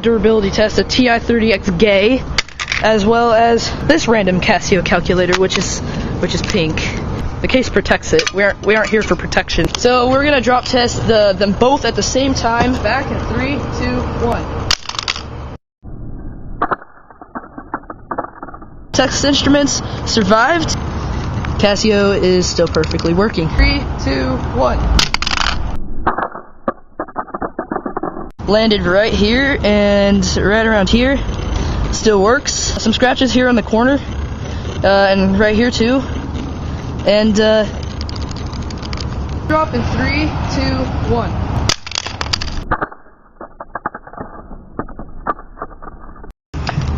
Durability test, a TI-30X Gay, as well as this random Casio calculator, which is pink. The case protects it. We aren't here for protection. So we're gonna drop test them both at the same time. Back in 3, 2, 1. Texas Instruments survived. Casio is still perfectly working. 3, 2, 1. Landed right here and right around here. Still works. Some scratches here on the corner and right here too. And drop in 3, 2, 1.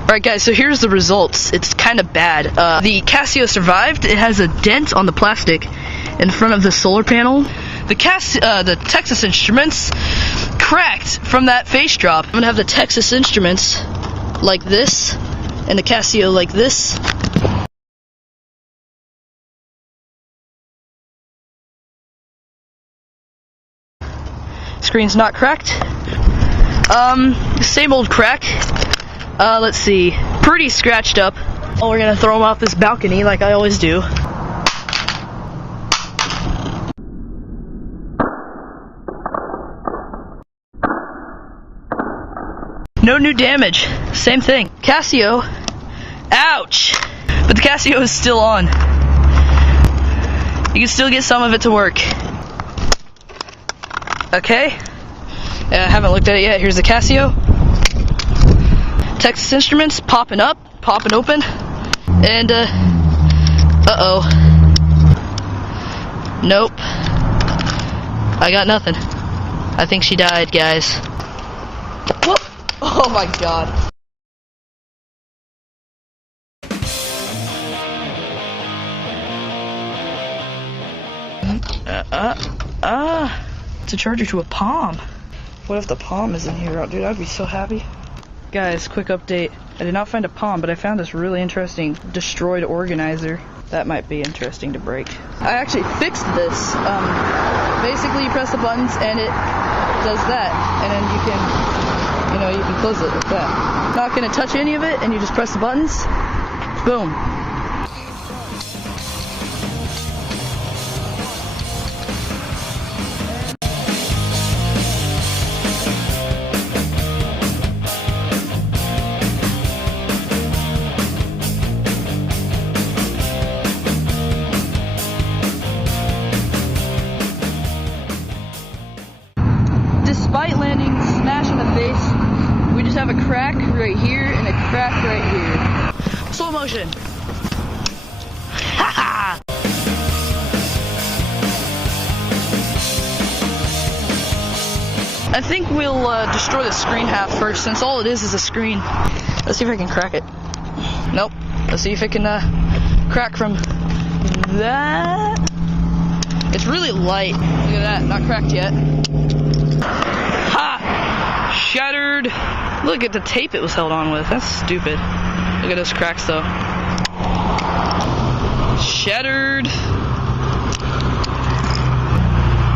Alright guys, so here's the results. It's kind of bad. The Casio survived. It has a dent on the plastic in front of the solar panel. The Texas Instruments cracked from that face drop. I'm gonna have the Texas Instruments like this and the Casio like this. Screen's not cracked. Same old crack. Let's see. Pretty scratched up. Oh, we're gonna throw them off this balcony like I always do. No new damage. Same thing. Casio. Ouch! But the Casio is still on. You can still get some of it to work. Okay. I haven't looked at it yet. Here's the Casio. Texas Instruments popping up, popping open. And, uh-oh. Nope. I got nothing. I think she died, guys. Whoa. Oh my god. It's a charger to a Palm. What if the Palm is in here? Dude, I'd be so happy. Guys, quick update. I did not find a Palm, but I found this really interesting destroyed organizer. That might be interesting to break. I actually fixed this. Basically you press the buttons and it does that. And then you can close it like that. Not gonna touch any of it, and you just press the buttons. Boom. Despite landing smash in the face, we just have a crack right here and a crack right here. Slow motion. Ha! I think we'll destroy the screen half first, since all it is a screen. Let's see if I can crack it. Nope. Let's see if it can crack from that. It's really light. Look at that, not cracked yet. Ha! Shattered. Look at the tape it was held on with. That's stupid. Look at those cracks though. Shattered.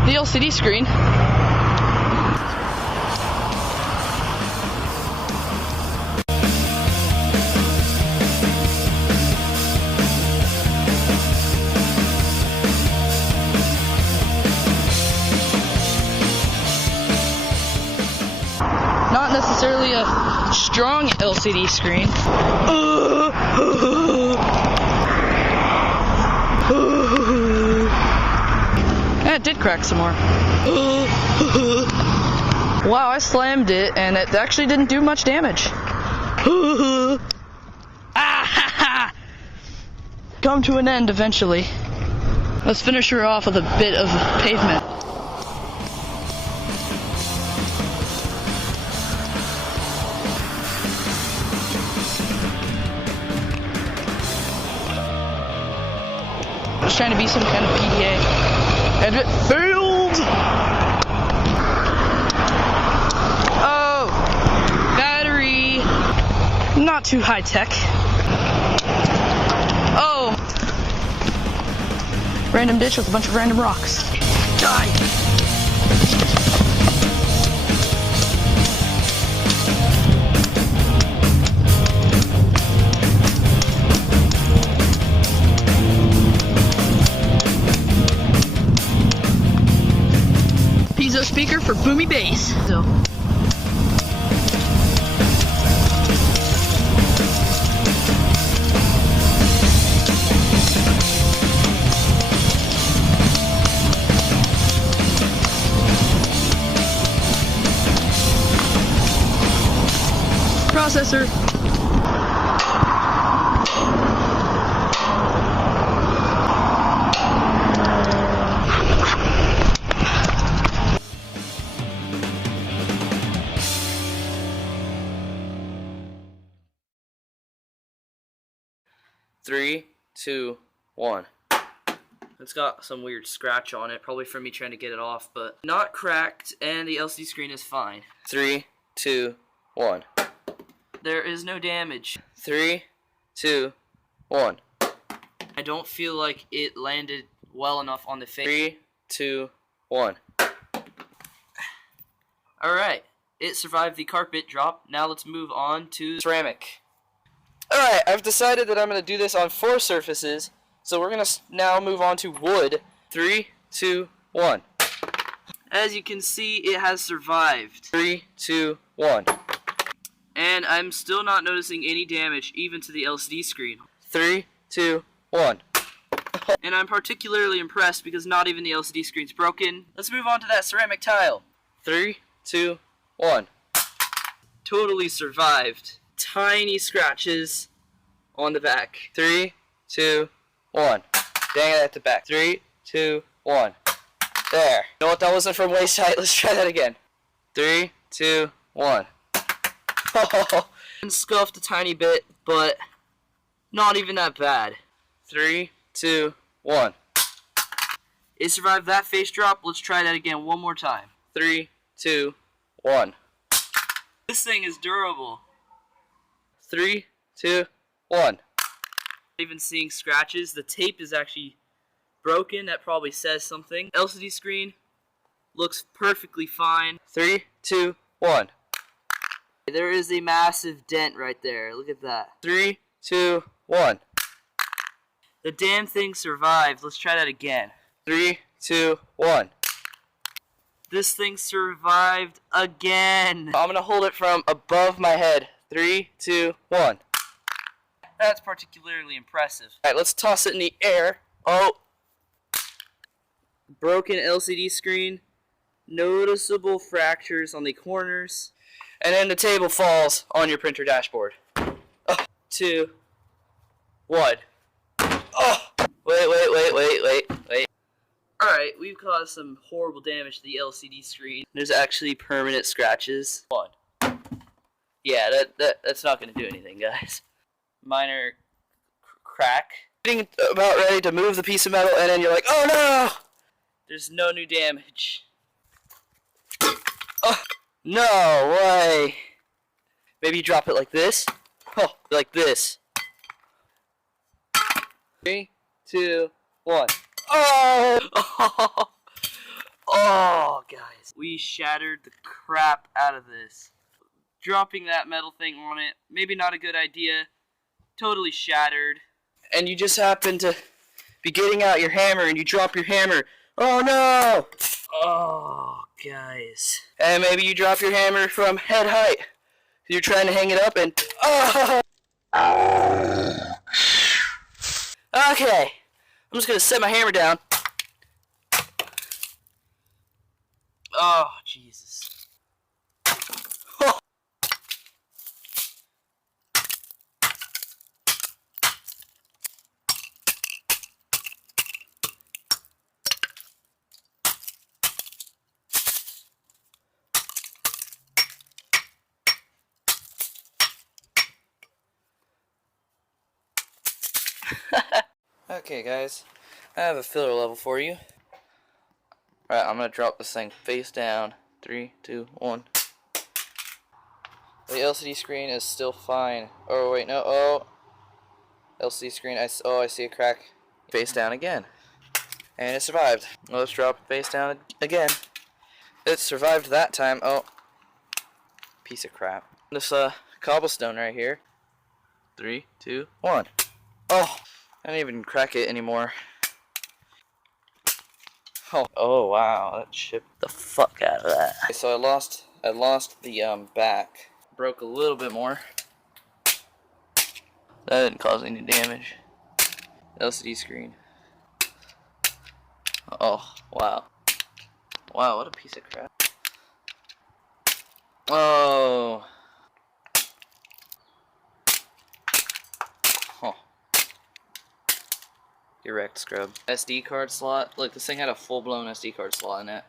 The LCD screen. Not necessarily a strong LCD screen. It did crack some more. Wow, I slammed it and it actually didn't do much damage. Come to an end eventually. Let's finish her off with a bit of pavement. I was trying to be some kind of PDA. And it failed! Oh! Battery! Not too high tech. Oh! Random ditch with a bunch of random rocks. Die! Piezo speaker for boomy bass. So. Processor. Three, two, one. It's got some weird scratch on it, probably from me trying to get it off, but not cracked, and the LCD screen is fine. 3, 2, 1. There is no damage. 3, 2, 1. I don't feel like it landed well enough on the face. 3, 2, 1. Alright, it survived the carpet drop. Now let's move on to ceramic. Alright, I've decided that I'm going to do this on 4 surfaces, so we're going to now move on to wood. 3, 2, 1. As you can see, it has survived. 3, 2, 1. And I'm still not noticing any damage, even to the LCD screen. 3, 2, 1. And I'm particularly impressed because not even the LCD screen's broken. Let's move on to that ceramic tile. 3, 2, 1. Totally survived. Tiny scratches on the back. 3, 2, 1. Dang it at the back. 3, 2, 1. There. You know what? That wasn't from waist height. Let's try that again. 3, 2, 1. Scuffed a tiny bit, but not even that bad. 3, 2, 1. It survived that face drop. Let's try that again one more time. 3, 2, 1. This thing is durable. 3, 2, 1. Even seeing scratches. The tape is actually broken. That probably says something. LCD screen looks perfectly fine. 3, 2, 1. There is a massive dent right there. Look at that. 3, 2, 1. The damn thing survived. Let's try that again. 3, 2, 1. This thing survived again. I'm gonna hold it from above my head. 3, 2, 1. That's particularly impressive. Alright, let's toss it in the air. Oh. Broken LCD screen. Noticeable fractures on the corners. And then the table falls on your printer dashboard. 2, 1. Oh! Wait. Alright, we've caused some horrible damage to the LCD screen. There's actually permanent scratches. 1. Yeah, that's not going to do anything, guys. Minor crack. Getting about ready to move the piece of metal, and then you're like, oh no! There's no new damage. Oh, no way. Maybe you drop it like this. Oh, like this. 3, 2, 1. Oh! Oh, guys. We shattered the crap out of this. Dropping that metal thing on it, maybe not a good idea. Totally shattered. And you just happen to be getting out your hammer and you drop your hammer. Oh no! Oh, guys. And maybe you drop your hammer from head height. You're trying to hang it up and... Oh! Okay. I'm just gonna set my hammer down. Oh, Jesus. Oh. Okay, guys. I have a filler level for you. Alright, I'm gonna drop this thing face down. 3, 2, 1. The LCD screen is still fine. Oh wait, no. Oh, LCD screen. I see a crack. Face down again, and it survived. Let's drop it face down again. It survived that time. Oh, piece of crap. This cobblestone right here. 3, 2, 1. Oh, I didn't even crack it anymore. Oh wow, that chipped the fuck out of that. Okay, so I lost the back. Broke a little bit more. That didn't cause any damage. LCD screen. Oh wow. Wow, what a piece of crap. Oh. Huh. Get wrecked, scrub. SD card slot. Look, this thing had a full-blown SD card slot in it.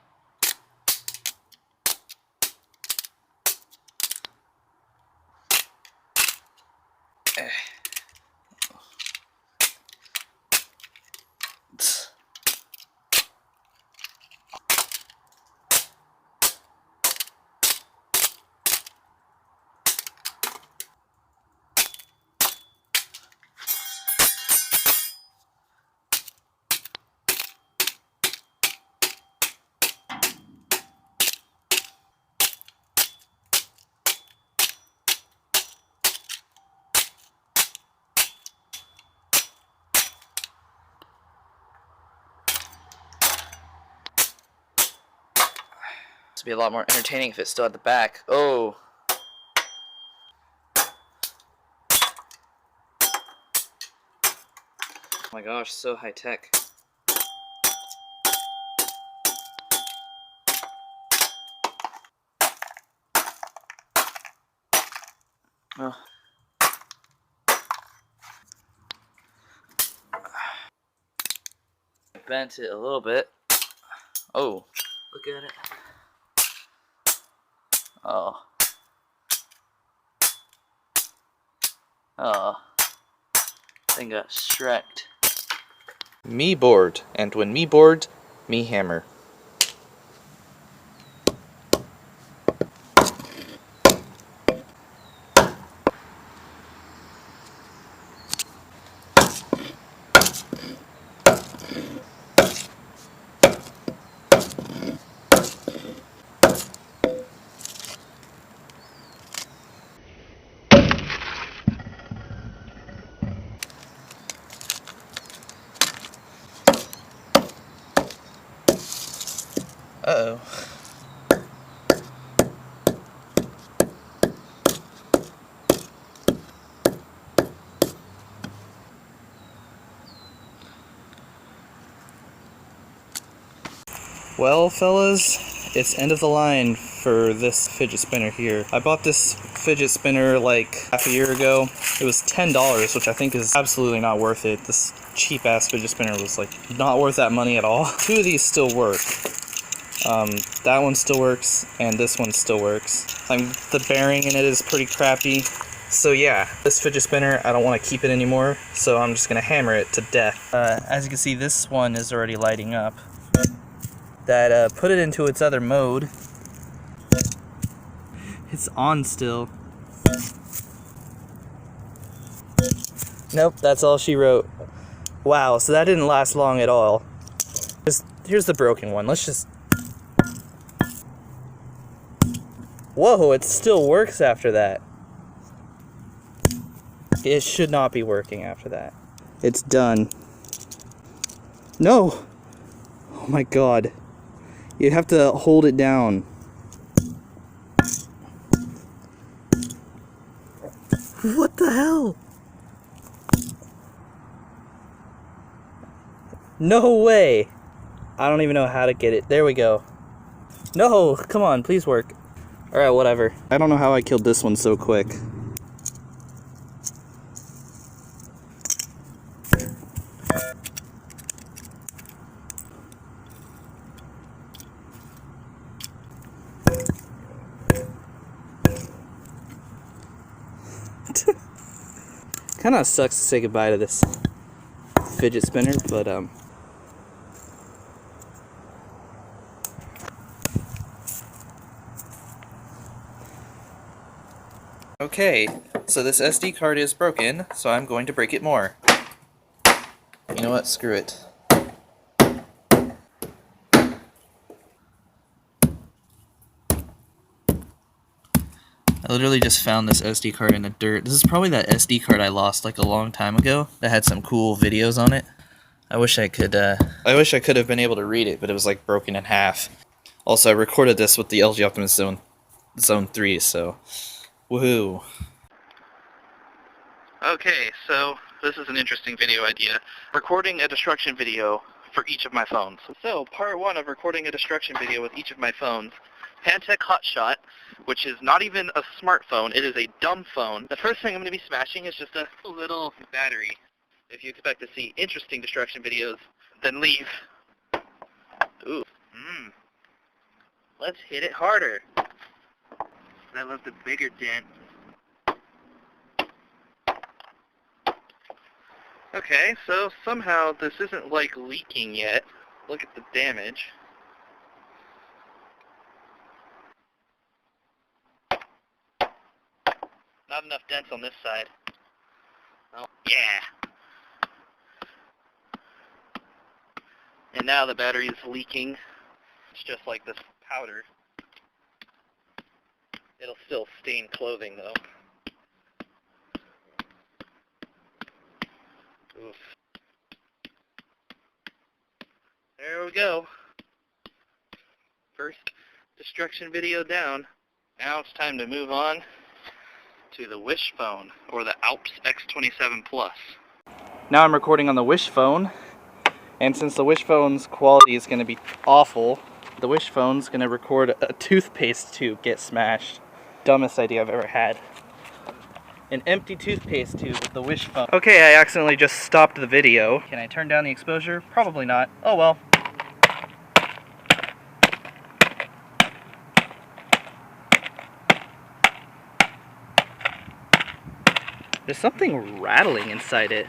This would be a lot more entertaining if it still had the back. Oh. Oh my gosh, so high tech. Oh. Bent it a little bit. Oh, look at it. Oh. Oh. Thing got shreked. Me bored, and when me bored, me hammer. Uh-oh. Well, fellas, it's end of the line for this fidget spinner here. I bought this fidget spinner like half a year ago. It was $10, which I think is absolutely not worth it. This cheap-ass fidget spinner was like not worth that money at all. 2 of these still work. That one still works, and this one still works. The bearing in it is pretty crappy. So yeah, this fidget spinner, I don't want to keep it anymore, so I'm just going to hammer it to death. As you can see, this one is already lighting up. That put it into its other mode. It's on still. Nope, that's all she wrote. Wow, so that didn't last long at all. Here's the broken one. Let's just... Whoa, it still works after that. It should not be working after that. It's done. No! Oh my god. You have to hold it down. What the hell? No way! I don't even know how to get it. There we go. No! Come on, please work. Alright, whatever. I don't know how I killed this one so quick. Kinda sucks to say goodbye to this fidget spinner, but Okay, so this SD card is broken, so I'm going to break it more. You know what? Screw it. I literally just found this SD card in the dirt. This is probably that SD card I lost like a long time ago that had some cool videos on it. I wish I could have been able to read it, but it was like broken in half. Also, I recorded this with the LG Optimus Zone 3, so woohoo. Okay, so this is an interesting video idea. Recording a destruction video for each of my phones. So, part 1 of recording a destruction video with each of my phones. Pantech Hotshot, which is not even a smartphone, it is a dumb phone. The first thing I'm going to be smashing is just a little battery. If you expect to see interesting destruction videos, then leave. Ooh. Let's hit it harder. I love the bigger dent. Okay, so somehow this isn't like leaking yet. Look at the damage. Not enough dents on this side. Oh, yeah. And now the battery is leaking. It's just like this powder. It'll still stain clothing though. Oof. There we go. First destruction video down. Now it's time to move on to the Wish phone, or the Alps X27 Plus. Now I'm recording on the Wish phone, and since the Wish phone's quality is going to be awful, the Wish phone's going to record a toothpaste tube get smashed. Dumbest idea I've ever had. An empty toothpaste tube with the Wish phone. Okay, I accidentally just stopped the video. Can I turn down the exposure? Probably not. Oh well. There's something rattling inside it.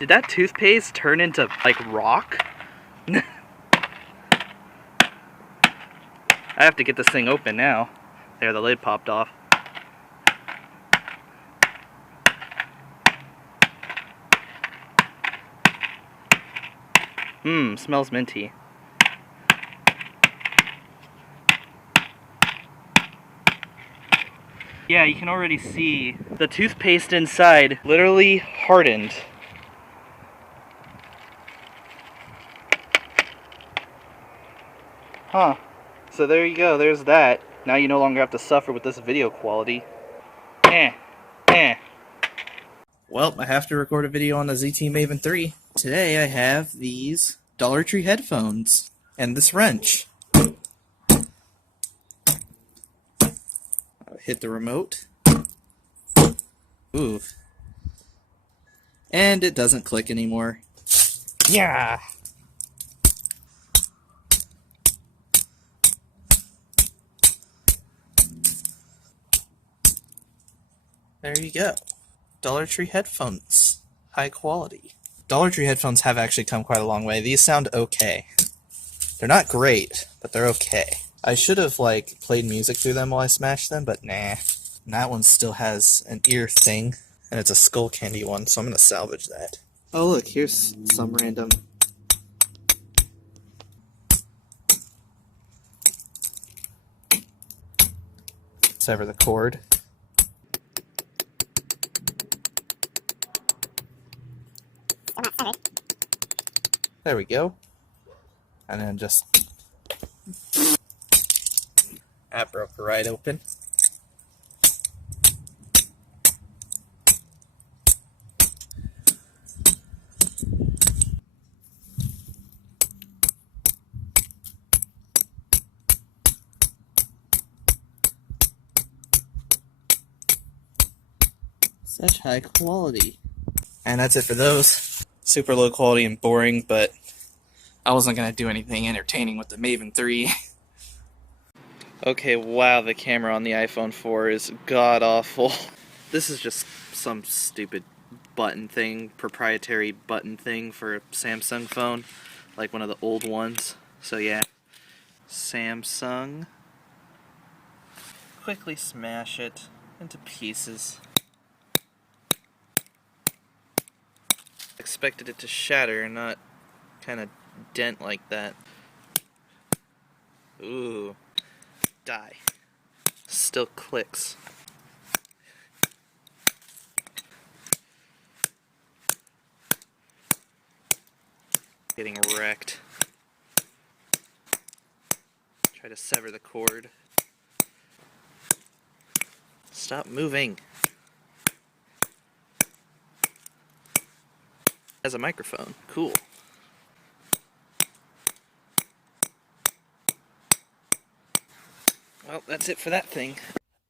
Did that toothpaste turn into, like, rock? I have to get this thing open now. There, the lid popped off. Smells minty. Yeah, you can already see the toothpaste inside literally hardened. Huh. So there you go, there's that. Now you no longer have to suffer with this video quality. Well, I have to record a video on the ZT Maven 3. Today I have these Dollar Tree headphones and this wrench. I'll hit the remote. Ooh. And it doesn't click anymore. Yeah. There you go. Dollar Tree headphones. High quality. Dollar Tree headphones have actually come quite a long way. These sound okay. They're not great, but they're okay. I should have, like, played music through them while I smashed them, but nah. And that one still has an ear thing, and it's a skull candy one, so I'm gonna salvage that. Oh look, here's some random... Sever the cord. There we go. And then just... That broke right open. Such high quality. And that's it for those. Super low quality and boring, but I wasn't going to do anything entertaining with the Maven 3. Okay, wow, the camera on the iPhone 4 is god-awful. This is just some stupid button thing, proprietary button thing for a Samsung phone, like one of the old ones. So yeah, Samsung. Quickly smash it. into pieces. Expected it to shatter, not kind of dent like that. Ooh, die. Still clicks. Getting wrecked. Try to sever the cord. Stop moving. Has a microphone. Cool. Well, that's it for that thing.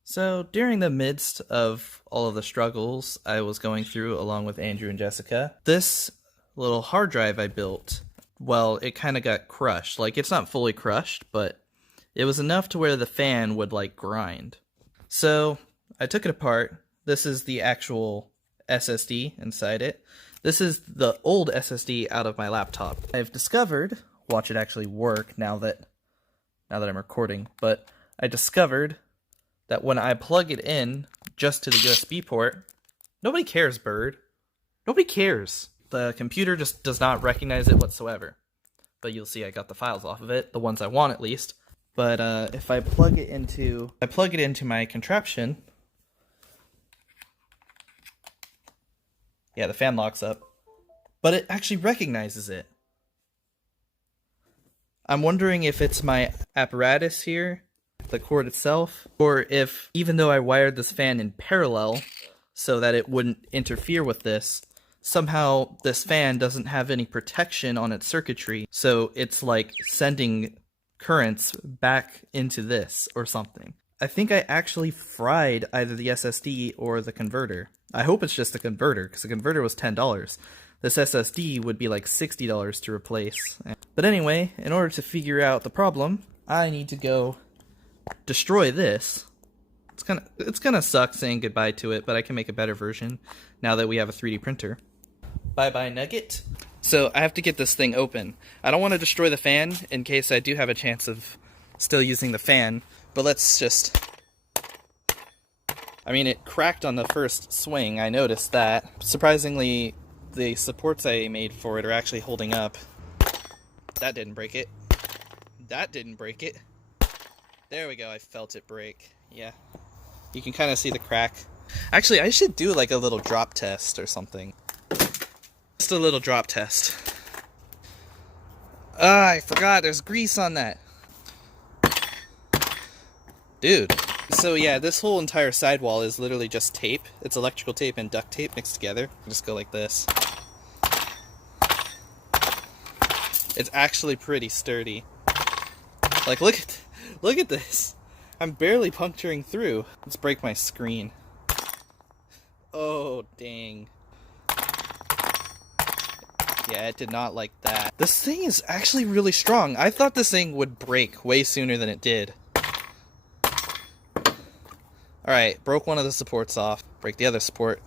So, during the midst of all of the struggles I was going through along with Andrew and Jessica, this little hard drive I built, well, it kind of got crushed. Like, it's not fully crushed, but it was enough to where the fan would, like, grind. So, I took it apart. This is the actual SSD inside it. This is the old SSD out of my laptop. I've discovered, watch it actually work now that I'm recording, but I discovered that when I plug it in just to the USB port, nobody cares, Bird. Nobody cares. The computer just does not recognize it whatsoever. But you'll see I got the files off of it, the ones I want at least. But if I plug it into my contraption, yeah, the fan locks up, but it actually recognizes it. I'm wondering if it's my apparatus here, the cord itself, or if, even though I wired this fan in parallel so that it wouldn't interfere with this, somehow this fan doesn't have any protection on its circuitry, so it's like sending currents back into this or something. I think I actually fried either the SSD or the converter. I hope it's just the converter, because the converter was $10. This SSD would be like $60 to replace. But anyway, in order to figure out the problem, I need to go destroy this. It's gonna suck saying goodbye to it, but I can make a better version now that we have a 3D printer. Bye-bye, Nugget. So I have to get this thing open. I don't want to destroy the fan in case I do have a chance of still using the fan, but let's just... I mean, it cracked on the first swing, I noticed that. Surprisingly, the supports I made for it are actually holding up. That didn't break it. That didn't break it. There we go, I felt it break. Yeah. You can kind of see the crack. Actually, I should do like a little drop test or something. Just a little drop test. Ah, I forgot, there's grease on that. Dude. So yeah, this whole entire sidewall is literally just tape. It's electrical tape and duct tape mixed together. Just go like this. It's actually pretty sturdy. Like, look at this. I'm barely puncturing through. Let's break my screen. Oh, dang. Yeah, it did not like that. This thing is actually really strong. I thought this thing would break way sooner than it did. Alright, broke one of the supports off. Break the other support.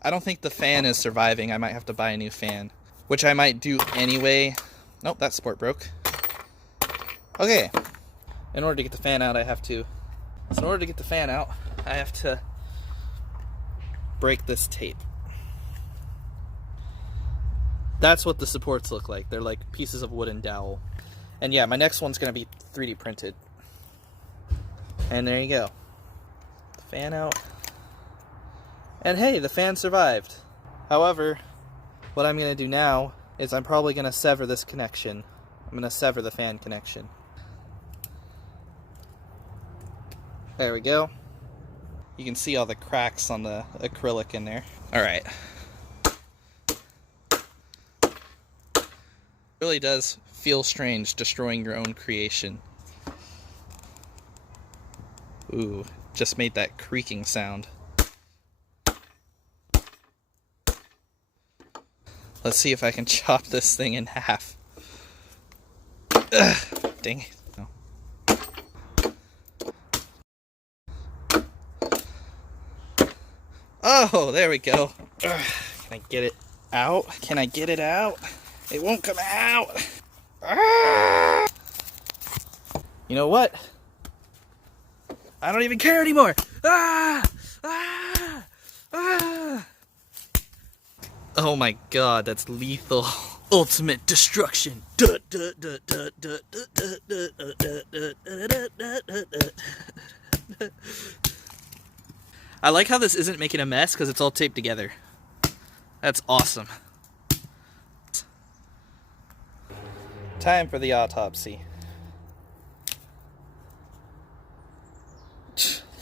I don't think the fan is surviving. I might have to buy a new fan. Which I might do anyway. Nope, that support broke. Okay. In order to get the fan out, I have to break this tape. That's what the supports look like. They're like pieces of wooden dowel. And yeah, my next one's going to be 3D printed. And there you go. The fan out. And hey, the fan survived. However, what I'm going to do now is I'm probably going to sever this connection. I'm going to sever the fan connection. There we go. You can see all the cracks on the acrylic in there. Alright. Really does feel strange destroying your own creation. Ooh, just made that creaking sound. Let's see if I can chop this thing in half. Ugh, dang it. No. Oh, there we go. Ugh, can I get it out? Can I get it out? It won't come out. Ah! You know what? I don't even care anymore. Ah! Ah! Ah! Oh my god, that's lethal. Ultimate destruction. I like how this isn't making a mess because it's all taped together. That's awesome. Time for the autopsy.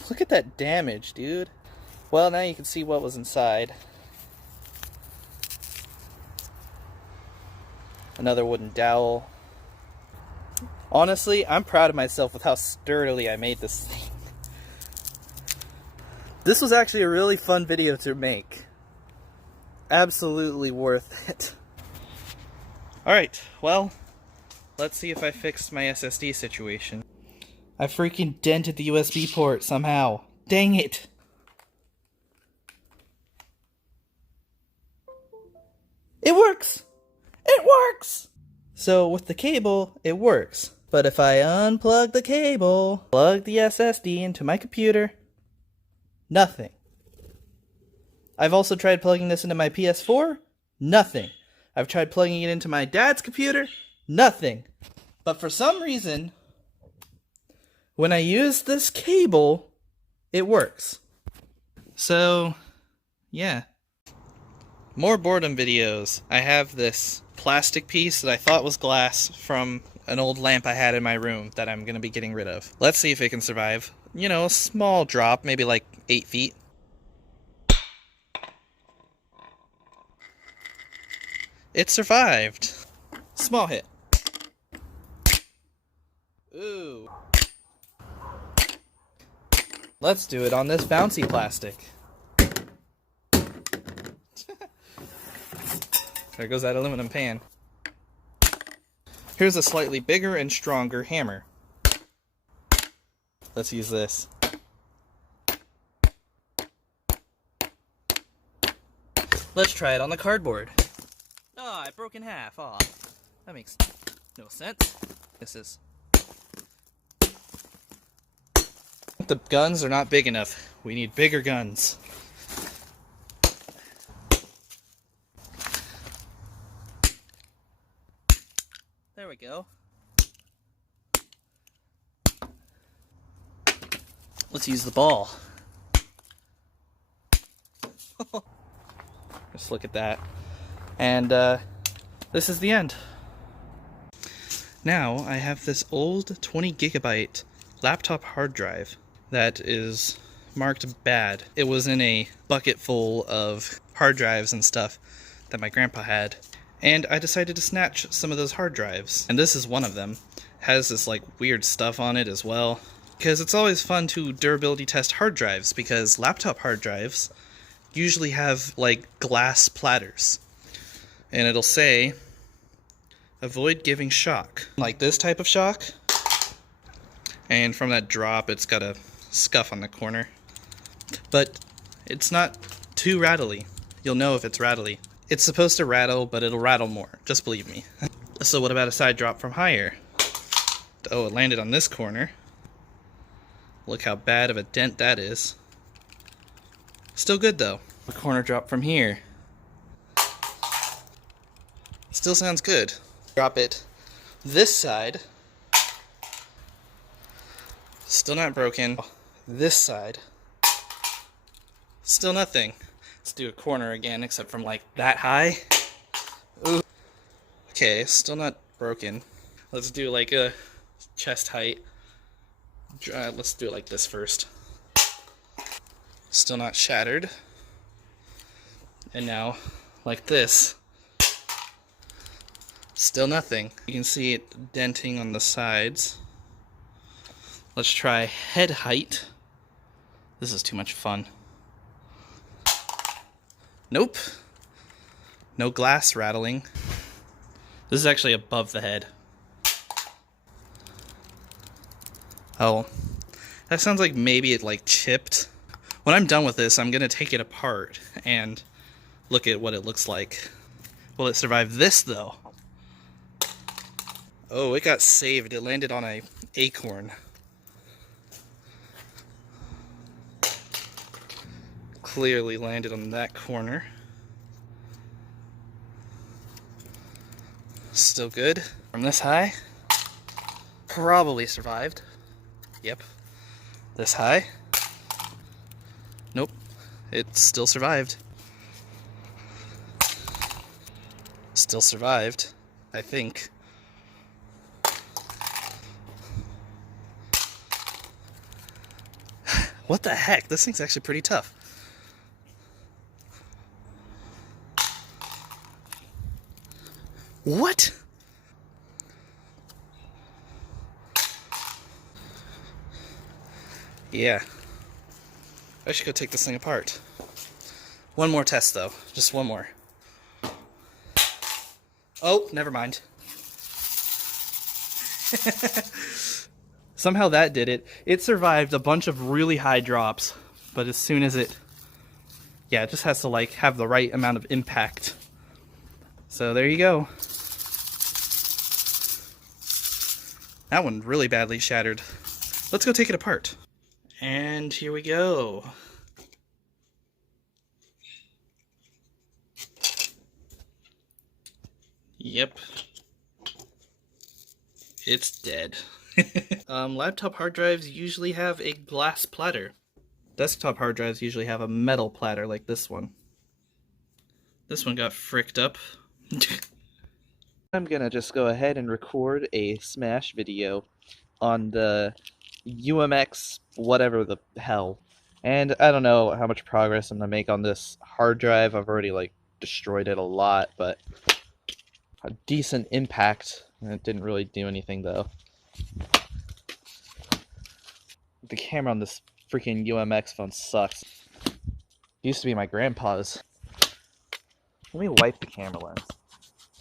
Look at that damage, dude. Well, now you can see what was inside. Another wooden dowel. Honestly, I'm proud of myself with how sturdily I made this thing. This was actually a really fun video to make. Absolutely worth it. Alright, well, let's see if I fixed my SSD situation. I freaking dented the USB port somehow. Dang it! It works! It works! So with the cable, it works. But if I unplug the cable, plug the SSD into my computer, nothing. I've also tried plugging this into my PS4, nothing. I've tried plugging it into my dad's computer, nothing. But for some reason, when I use this cable, it works. So, yeah. More boredom videos. I have this plastic piece that I thought was glass from an old lamp I had in my room that I'm going to be getting rid of. Let's see if it can survive. You know, a small drop, maybe like 8 feet. It survived. Small hit. Ooh. Let's do it on this bouncy plastic. There goes that aluminum pan. Here's a slightly bigger and stronger hammer. Let's use this. Let's try it on the cardboard. Ah, I broke in half. Aw, that makes no sense. This is... The guns are not big enough. We need bigger guns. There we go. Let's use the ball. Just look at that. And this is the end. Now I have this old 20 gigabyte laptop hard drive that is marked bad. It was in a bucket full of hard drives and stuff that my grandpa had. And I decided to snatch some of those hard drives. And this is one of them. Has this like weird stuff on it as well. Because it's always fun to durability test hard drives, because laptop hard drives usually have like glass platters. And it'll say, avoid giving shock. Like this type of shock. And from that drop, it's got a scuff on the corner. But it's not too rattly. You'll know if it's rattly. It's supposed to rattle, but it'll rattle more. Just believe me. So what about a side drop from higher? Oh, it landed on this corner. Look how bad of a dent that is. Still good though. A corner drop from here. Still sounds good. Drop it this side. Still not broken. This side. Still nothing. Let's do a corner again, except from like that high. Ooh. Okay, still not broken. Let's do like a chest height. Let's do it like this first. Still not shattered. And now, like this. Still nothing. You can see it denting on the sides. Let's try head height. This is too much fun. Nope. No glass rattling. This is actually above the head. Oh, that sounds like maybe it like chipped. When I'm done with this, I'm gonna take it apart and look at what it looks like. Will it survive this though? Oh, it got saved. It landed on an acorn. clearly landed on that corner. Still good. From this high, probably survived. Yep. This high, nope, it still survived. Still survived, I think. What the heck? This thing's actually pretty tough. What? Yeah. I should go take this thing apart. One more test though. Just one more. Oh, never mind. Somehow that did it. It survived a bunch of really high drops, but as soon as it... Yeah, it just has to like have the right amount of impact. So there you go. That one really badly shattered. Let's go take it apart. And here we go. Yep. It's dead. Laptop hard drives usually have a glass platter. Desktop hard drives usually have a metal platter like this one. This one got fricked up. I'm gonna just go ahead and record a smash video on the UMX whatever the hell. And I don't know how much progress I'm gonna make on this hard drive. I've already like destroyed it a lot, but a decent impact. And it didn't really do anything though. The camera on this freaking UMX phone sucks. It used to be my grandpa's. Let me wipe the camera lens.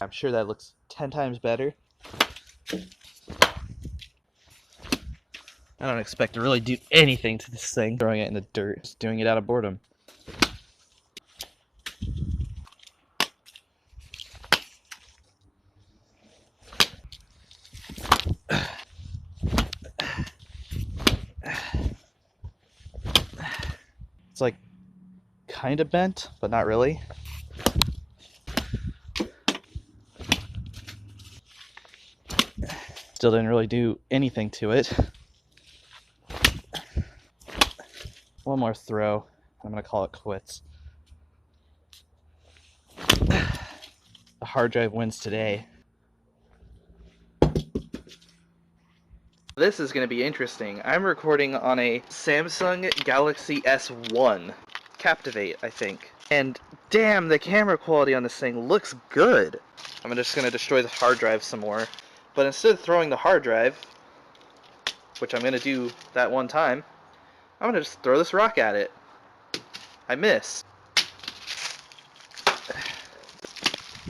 I'm sure that looks 10 times better. I don't expect to really do anything to this thing. Throwing it in the dirt, just doing it out of boredom. It's like kind of bent, but not really. Still didn't really do anything to it. One more throw. I'm gonna call it quits. The hard drive wins today. This is gonna be interesting. I'm recording on a Samsung Galaxy S1. Captivate, I think. And damn, the camera quality on this thing looks good. I'm just gonna destroy the hard drive some more. But instead of throwing the hard drive, which I'm gonna do that one time, I'm gonna just throw this rock at it. I miss.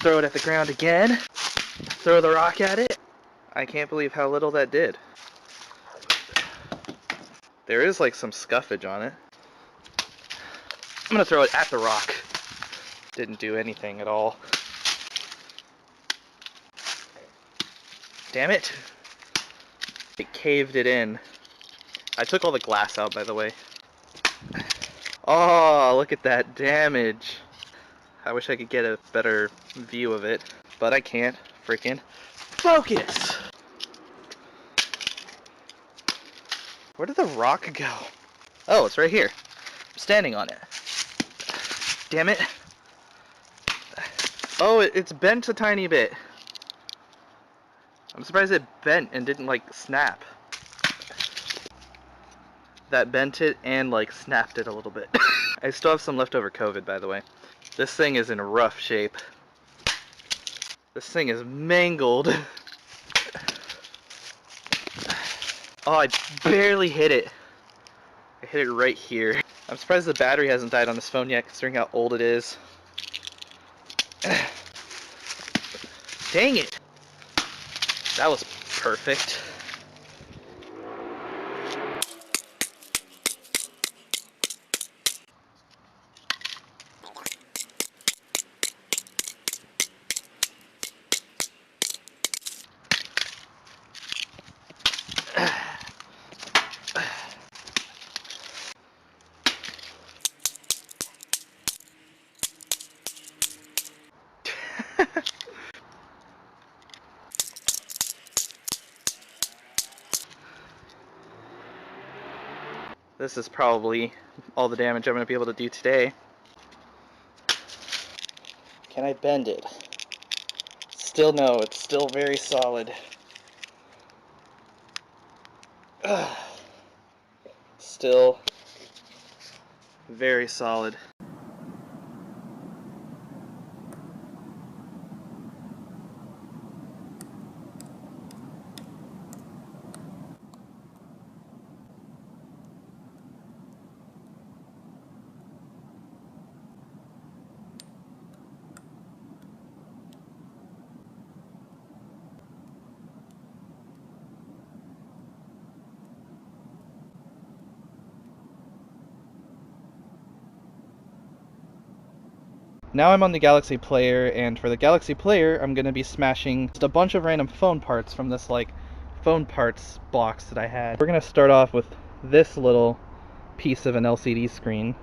Throw it at the ground again. Throw the rock at it. I can't believe how little that did. There is like some scuffage on it. I'm gonna throw it at the rock. Didn't do anything at all. Damn it. It caved it in. I took all the glass out, by the way. Oh, look at that damage. I wish I could get a better view of it, but I can't. Freaking focus! Where did the rock go? Oh, it's right here. I'm standing on it. Damn it. Oh, it's bent a tiny bit. I'm surprised it bent and didn't, like, snap. That bent it and, like, snapped it a little bit. I still have some leftover COVID, by the way. This thing is in rough shape. This thing is mangled. Oh, I barely hit it. I hit it right here. I'm surprised the battery hasn't died on this phone yet, considering how old it is. Dang it! That was perfect. This is probably all the damage I'm going to be able to do today. Can I bend it? Still no, it's still very solid. Still very solid. Now I'm on the Galaxy Player, and for the Galaxy Player, I'm going to be smashing just a bunch of random phone parts from this, like, phone parts box that I had. We're going to start off with this little piece of an LCD screen.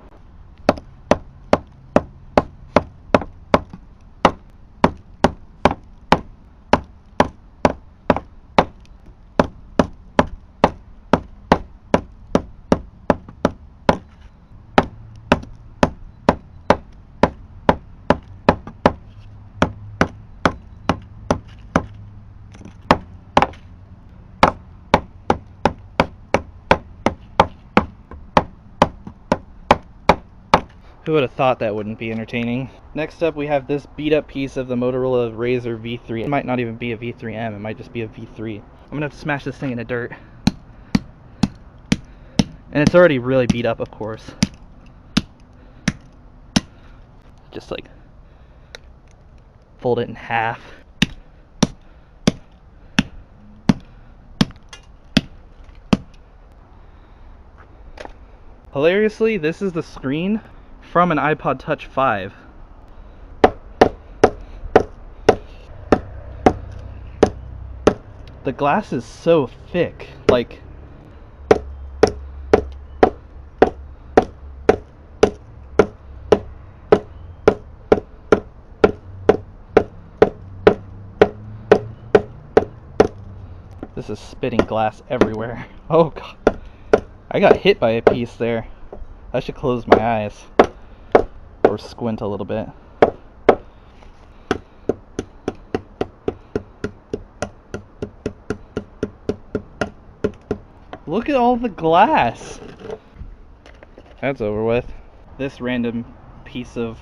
Who would have thought that wouldn't be entertaining? Next up, we have this beat up piece of the Motorola Razr V3. It might not even be a V3M, it might just be a V3. I'm gonna have to smash this thing in the dirt. And it's already really beat up, of course. Just like fold it in half. Hilariously, this is the screen from an iPod Touch 5. The glass is so thick, like this is spitting glass everywhere. Oh god. I got hit by a piece there. I should close my eyes. Or squint a little bit. Look at all the glass. That's over with. This random piece of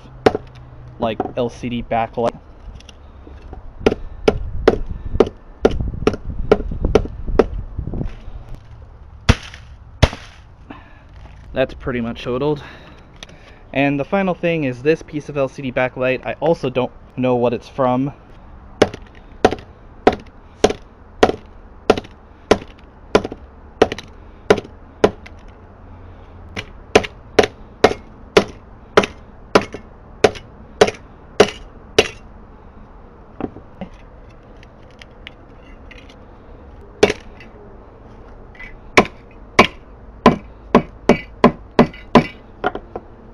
like LCD backlight. That's pretty much totaled. And the final thing is this piece of LCD backlight. I also don't know what it's from.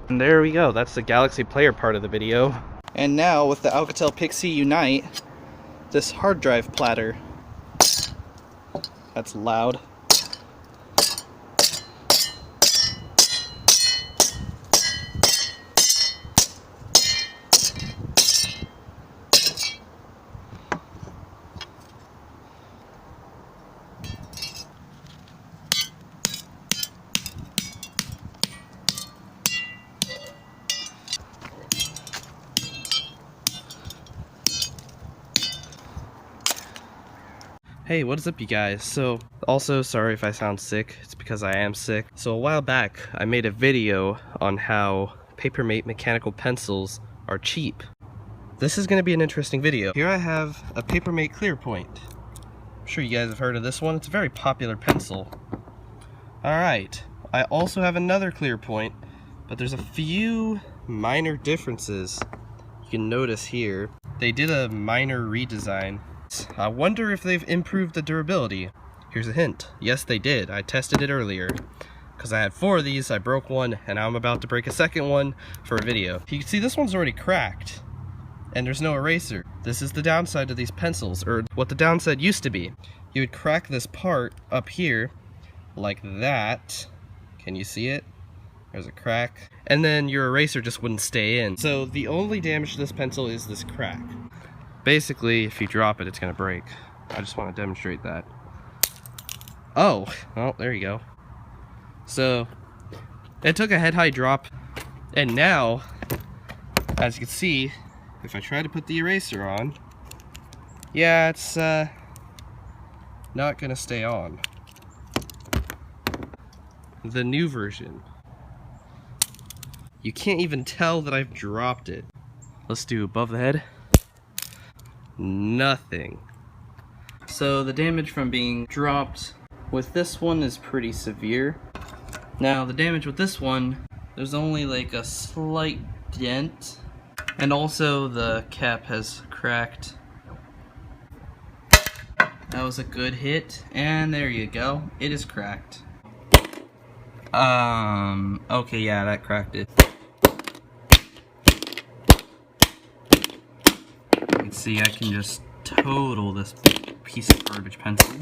And there we go, that's the Galaxy Player part of the video. And now with the Alcatel Pixie Unite, this hard drive platter. That's loud. Hey, what is up you guys? So, also sorry if I sound sick, it's because I am sick. So a while back, I made a video on how Papermate mechanical pencils are cheap. This is going to be an interesting video. Here I have a Papermate Clearpoint. I'm sure you guys have heard of this one, it's a very popular pencil. Alright, I also have another Clearpoint, but there's a few minor differences you can notice here. They did a minor redesign. I wonder if they've improved the durability. Here's a hint. Yes, they did. I tested it earlier. Because I had 4 of these, I broke one, and now I'm about to break a second one for a video. You can see this one's already cracked, and there's no eraser. This is the downside to these pencils, or what the downside used to be. You would crack this part up here, like that. Can you see it? There's a crack. And then your eraser just wouldn't stay in. So the only damage to this pencil is this crack. Basically, if you drop it, it's gonna break. I just want to demonstrate that. Oh, well, there you go. So, it took a head-high drop, and now, as you can see, if I try to put the eraser on, yeah, it's not gonna stay on. The new version. You can't even tell that I've dropped it. Let's do above the head. Nothing. So the damage from being dropped with this one is pretty severe. Now the damage with this one, there's only like a slight dent, and also the cap has cracked. That was a good hit, and there you go, it is cracked. Okay, yeah, that cracked it. You can see I can just total this piece of garbage pencil.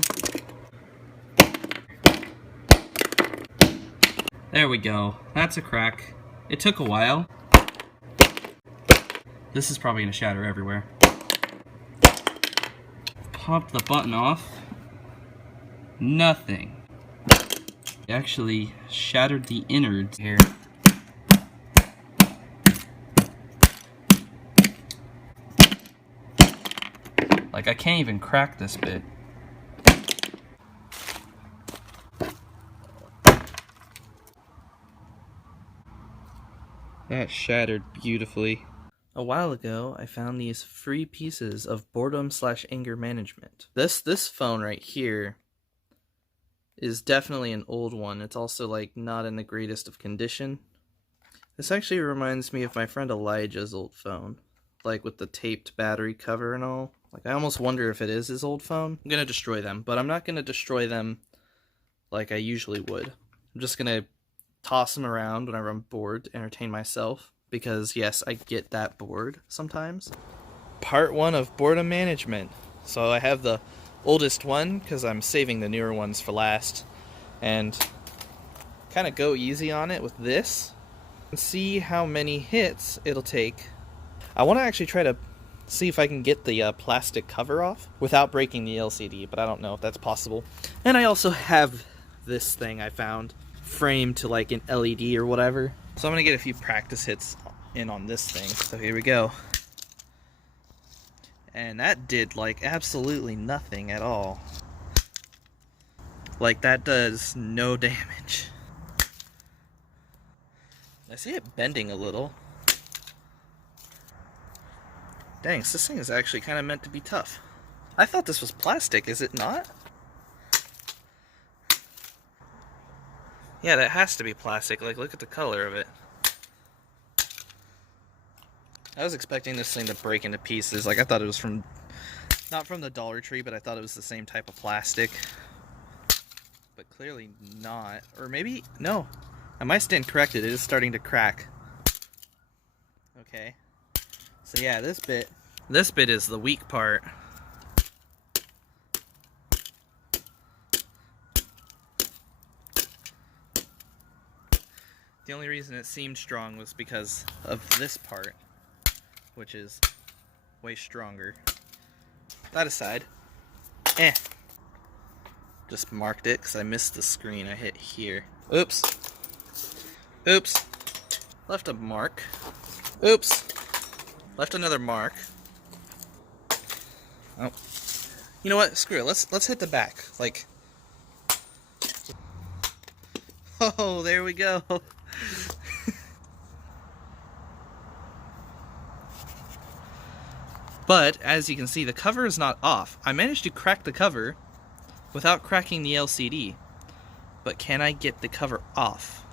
There we go. That's a crack. It took a while. This is probably gonna shatter everywhere. Popped the button off. Nothing. It actually shattered the innards here. Like, I can't even crack this bit. That shattered beautifully. A while ago, I found these free pieces of boredom/anger management. This phone right here is definitely an old one. It's also like not in the greatest of condition. This actually reminds me of my friend Elijah's old phone, like with the taped battery cover and all. Like, I almost wonder if it is his old phone. I'm gonna destroy them, but I'm not gonna destroy them like I usually would. I'm just gonna toss them around whenever I'm bored to entertain myself, because yes, I get that bored sometimes. Part 1 of boredom management. So I have the oldest one because I'm saving the newer ones for last, and kind of go easy on it with this and see how many hits it'll take. I want to actually try to see if I can get the plastic cover off without breaking the LCD, but I don't know if that's possible. And I also have this thing I found framed to like an LED or whatever. So I'm gonna get a few practice hits in on this thing. So here we go. And that did like absolutely nothing at all. Like, that does no damage. I see it bending a little. Dang, so this thing is actually kind of meant to be tough. I thought this was plastic, is it not? Yeah, that has to be plastic. Like, look at the color of it. I was expecting this thing to break into pieces. Like, I thought it was from, not from the Dollar Tree, but I thought it was the same type of plastic. But clearly not. Or maybe, no. I might stand corrected. It is starting to crack. Okay. So yeah, this bit is the weak part. The only reason it seemed strong was because of this part, which is way stronger. That aside, just marked it because I missed the screen. I hit here. Oops. Oops. Left a mark. Oops. Left another mark. Oh. You know what? Screw it. Let's hit the back. Like. Oh, there we go. But as you can see, the cover is not off. I managed to crack the cover without cracking the LCD. But can I get the cover off?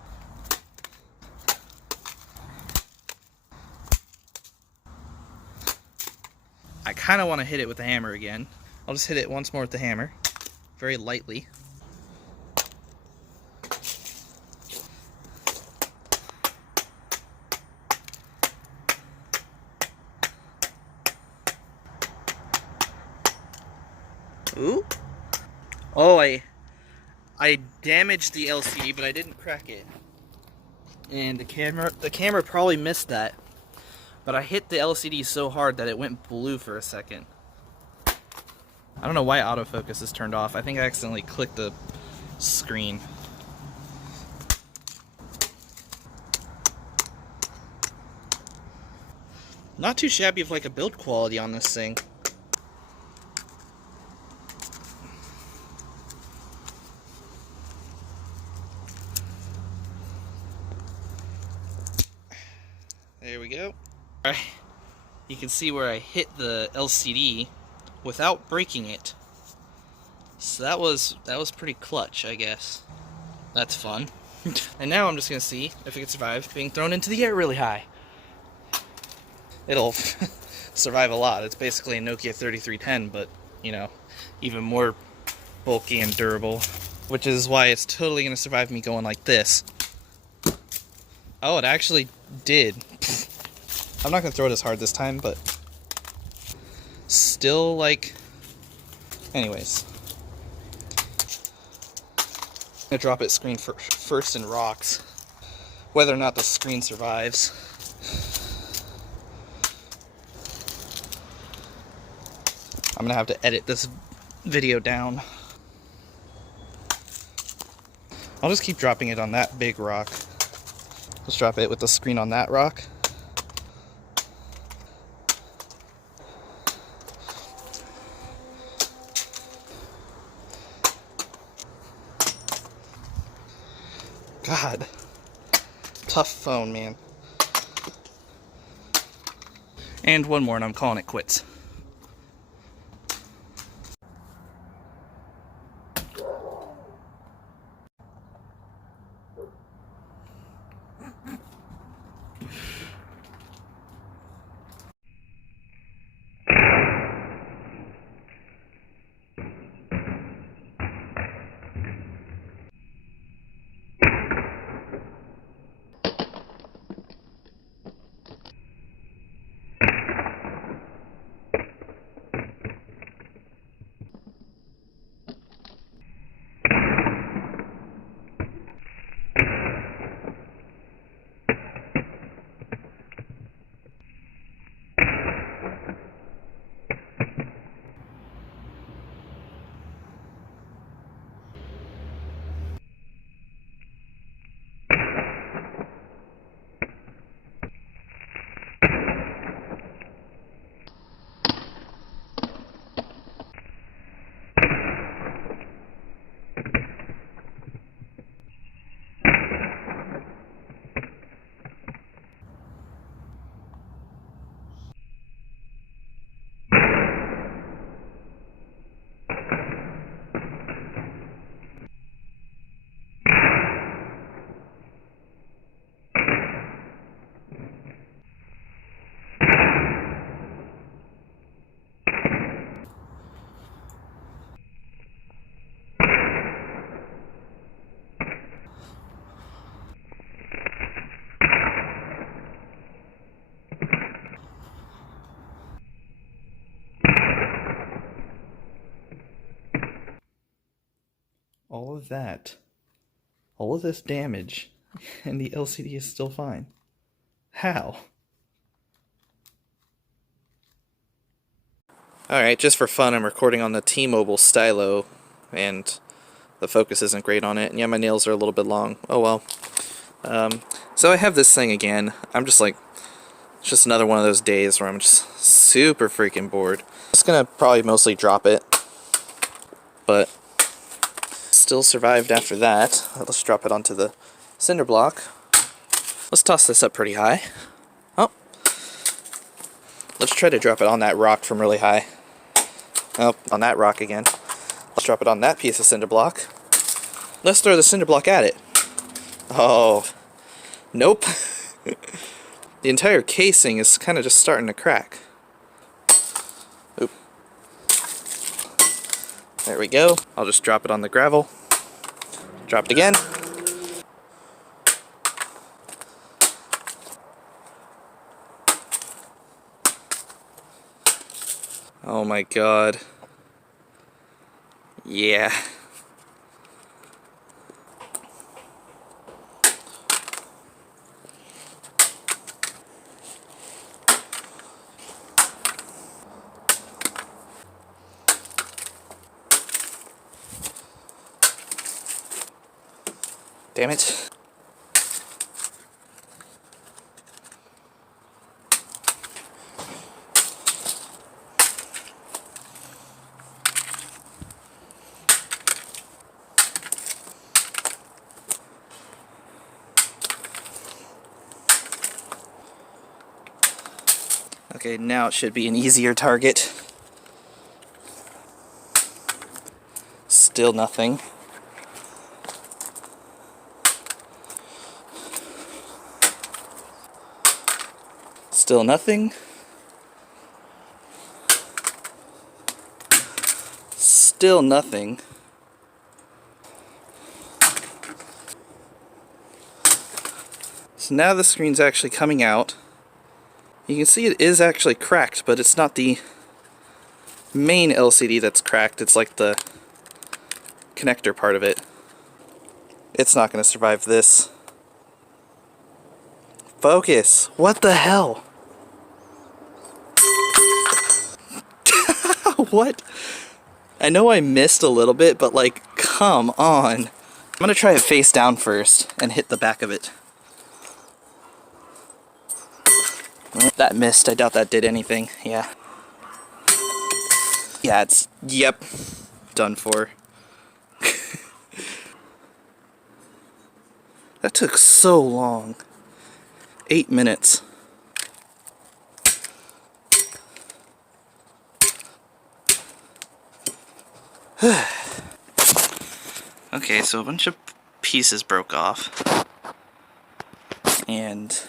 I kind of want to hit it with the hammer again. I'll just hit it once more with the hammer, very lightly. Ooh. Oh, I damaged the LCD, but I didn't crack it. And the camera probably missed that. But I hit the LCD so hard that it went blue for a second. I don't know why autofocus is turned off. I think I accidentally clicked the screen. Not too shabby of like a build quality on this thing. There we go. Alright, you can see where I hit the LCD without breaking it. So that was pretty clutch, I guess. That's fun. And now I'm just gonna see if it can survive being thrown into the air really high. It'll survive a lot. It's basically a Nokia 3310, but, you know, even more bulky and durable. Which is why it's totally gonna survive me going like this. Oh, it actually did. I'm not gonna throw it as hard this time, but still, like, anyways. I'm gonna drop it screen first in rocks, whether or not the screen survives. I'm gonna have to edit this video down. I'll just keep dropping it on that big rock. Let's drop it with the screen on that rock. God, tough phone, man. And one more and I'm calling it quits. All of that, all of this damage, and the LCD is still fine. How? Alright, just for fun, I'm recording on the T-Mobile Stylo, and the focus isn't great on it, and yeah, my nails are a little bit long. Oh well. So I have this thing again. I'm just like, it's just another one of those days where I'm just super freaking bored. Just gonna probably mostly drop it, but still survived after that. Let's drop it onto the cinder block. Let's toss this up pretty high. Oh. Let's try to drop it on that rock from really high. Oh, on that rock again. Let's drop it on that piece of cinder block. Let's throw the cinder block at it. Oh. Nope. The entire casing is kind of just starting to crack. Oop. There we go. I'll just drop it on the gravel. Drop it again. Oh my god. Yeah. Damn it. Okay, now it should be an easier target. Still nothing. Still nothing. Still nothing. So now the screen's actually coming out. You can see it is actually cracked, but it's not the main LCD that's cracked. It's like the connector part of it. It's not going to survive this. Focus! What the hell? What? I know I missed a little bit, but like, come on. I'm going to try it face down first and hit the back of it. That missed. I doubt that did anything. Yeah. Yeah, it's... Yep. Done for. That took so long. 8 minutes. Okay, so a bunch of pieces broke off. And...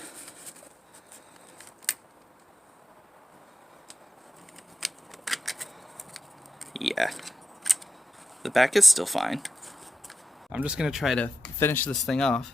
yeah. The back is still fine. I'm just gonna try to finish this thing off.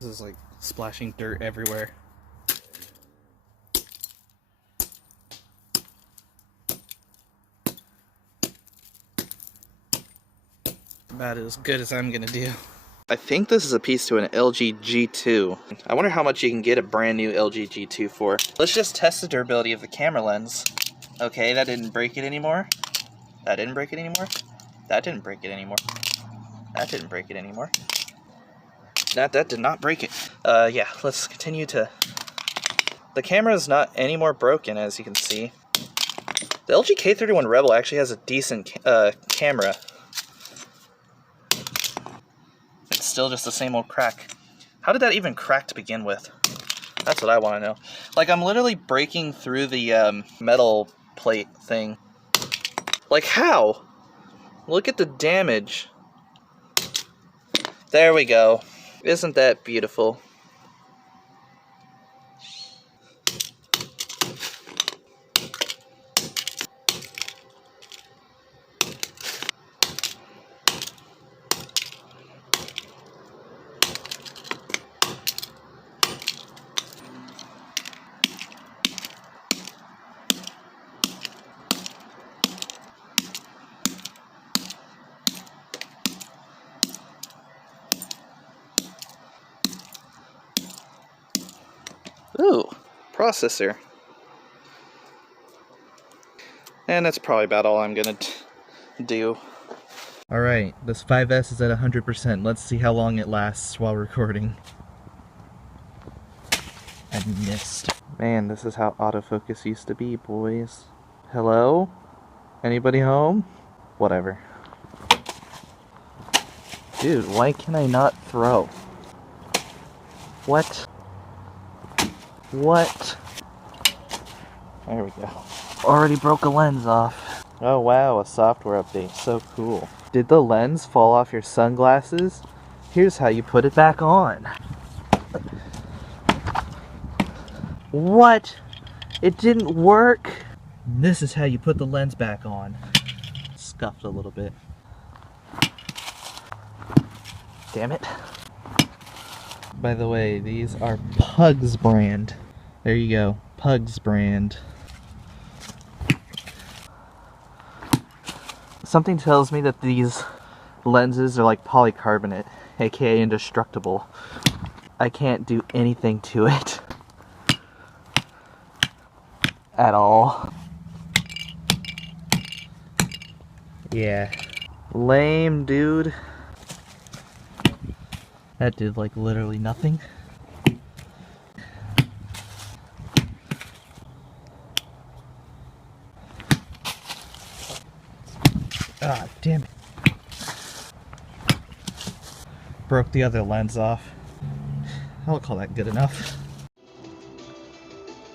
This is like splashing dirt everywhere. About as good as I'm gonna do. I think this is a piece to an LG G2. I wonder how much you can get a brand new LG G2 for. Let's just test the durability of the camera lens. Okay, that didn't break it anymore. That didn't break it anymore. That didn't break it anymore. That didn't break it anymore. That did not break it. Yeah, let's continue to... The camera is not any more broken, as you can see. The LG K31 Rebel actually has a decent camera. It's still just the same old crack. How did that even crack to begin with? That's what I want to know. Like, I'm literally breaking through the metal plate thing. Like, how? Look at the damage. There we go. Isn't that beautiful? Ooh, processor. And that's probably about all I'm gonna do. Alright, this 5S is at 100%. Let's see how long it lasts while recording. I missed. Man, this is how autofocus used to be, boys. Hello? Anybody home? Whatever. Dude, why can I not throw? What? What? There we go. Already broke a lens off. Oh wow, a software update. So cool. Did the lens fall off your sunglasses? Here's how you put it back on. What? It didn't work? This is how you put the lens back on. Scuffed a little bit. Damn it. By the way, these are Pugs brand. There you go. Pugs brand. Something tells me that these lenses are like polycarbonate, aka indestructible. I can't do anything to it. At all. Yeah. Lame, dude. That did like literally nothing. Ah, damn it. Broke the other lens off. I'll call that good enough.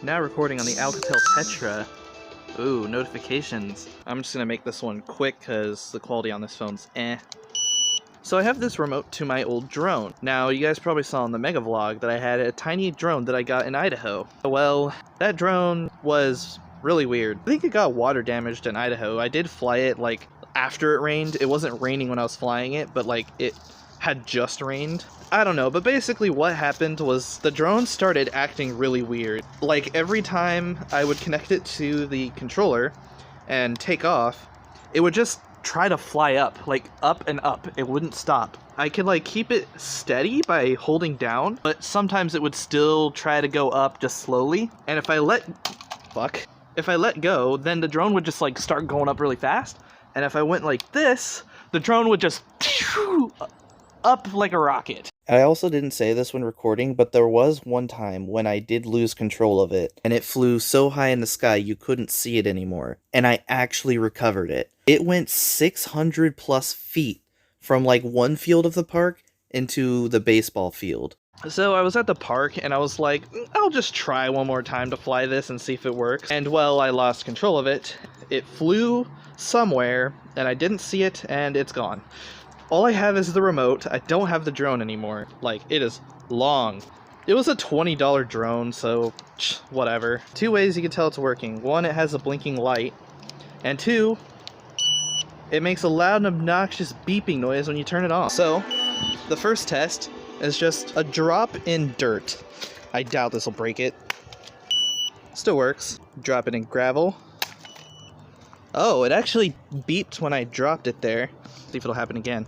Now recording on the Alcatel Tetra. Ooh, notifications. I'm just gonna make this one quick because the quality on this phone's eh. So I have this remote to my old drone. Now, you guys probably saw in the mega vlog that I had a tiny drone that I got in Idaho. Well, that drone was really weird. I think it got water damaged in Idaho. I did fly it like after it rained. It wasn't raining when I was flying it, but like it had just rained. I don't know, but basically what happened was the drone started acting really weird. Like every time I would connect it to the controller and take off, it would just try to fly up, like up and up. It wouldn't stop. I could like keep it steady by holding down, but sometimes it would still try to go up just slowly. And if I let go, then the drone would just like start going up really fast. And if I went like this, the drone would just up like a rocket. I also didn't say this when recording, but there was one time when I did lose control of it, and it flew so high in the sky you couldn't see it anymore, and I actually recovered it. It went 600 plus feet from like one field of the park into the baseball field. So I was at the park and I was like, I'll just try one more time to fly this and see if it works. And well, I lost control of it. It flew somewhere and I didn't see it and it's gone. All I have is the remote. I don't have the drone anymore. Like, it is long. It was a $20 drone, so whatever. Two ways you can tell it's working. One, it has a blinking light. And two, it makes a loud and obnoxious beeping noise when you turn it on. So, the first test is just a drop in dirt. I doubt this will break it. Still works. Drop it in gravel. Oh, it actually beeped when I dropped it there. See if it'll happen again.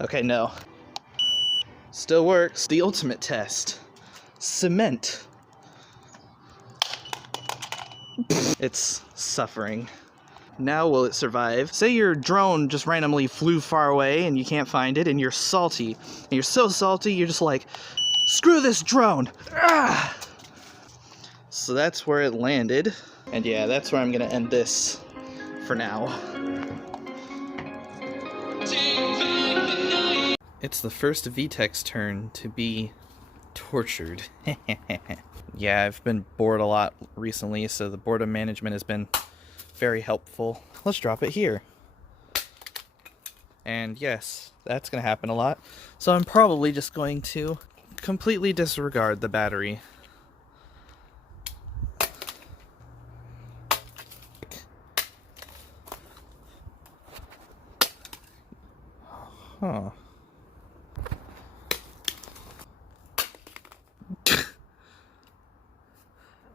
Okay, no. Still works. The ultimate test. Cement. It's suffering. Now will it survive? Say your drone just randomly flew far away and you can't find it and you're salty. And you're so salty you're just like, screw this drone! Ah! So that's where it landed. And yeah, that's where I'm gonna end this for now. It's the first VTech's turn to be tortured. Yeah, I've been bored a lot recently, so the boredom management has been very helpful. Let's drop it here. And yes, that's gonna happen a lot. So I'm probably just going to completely disregard the battery. Huh.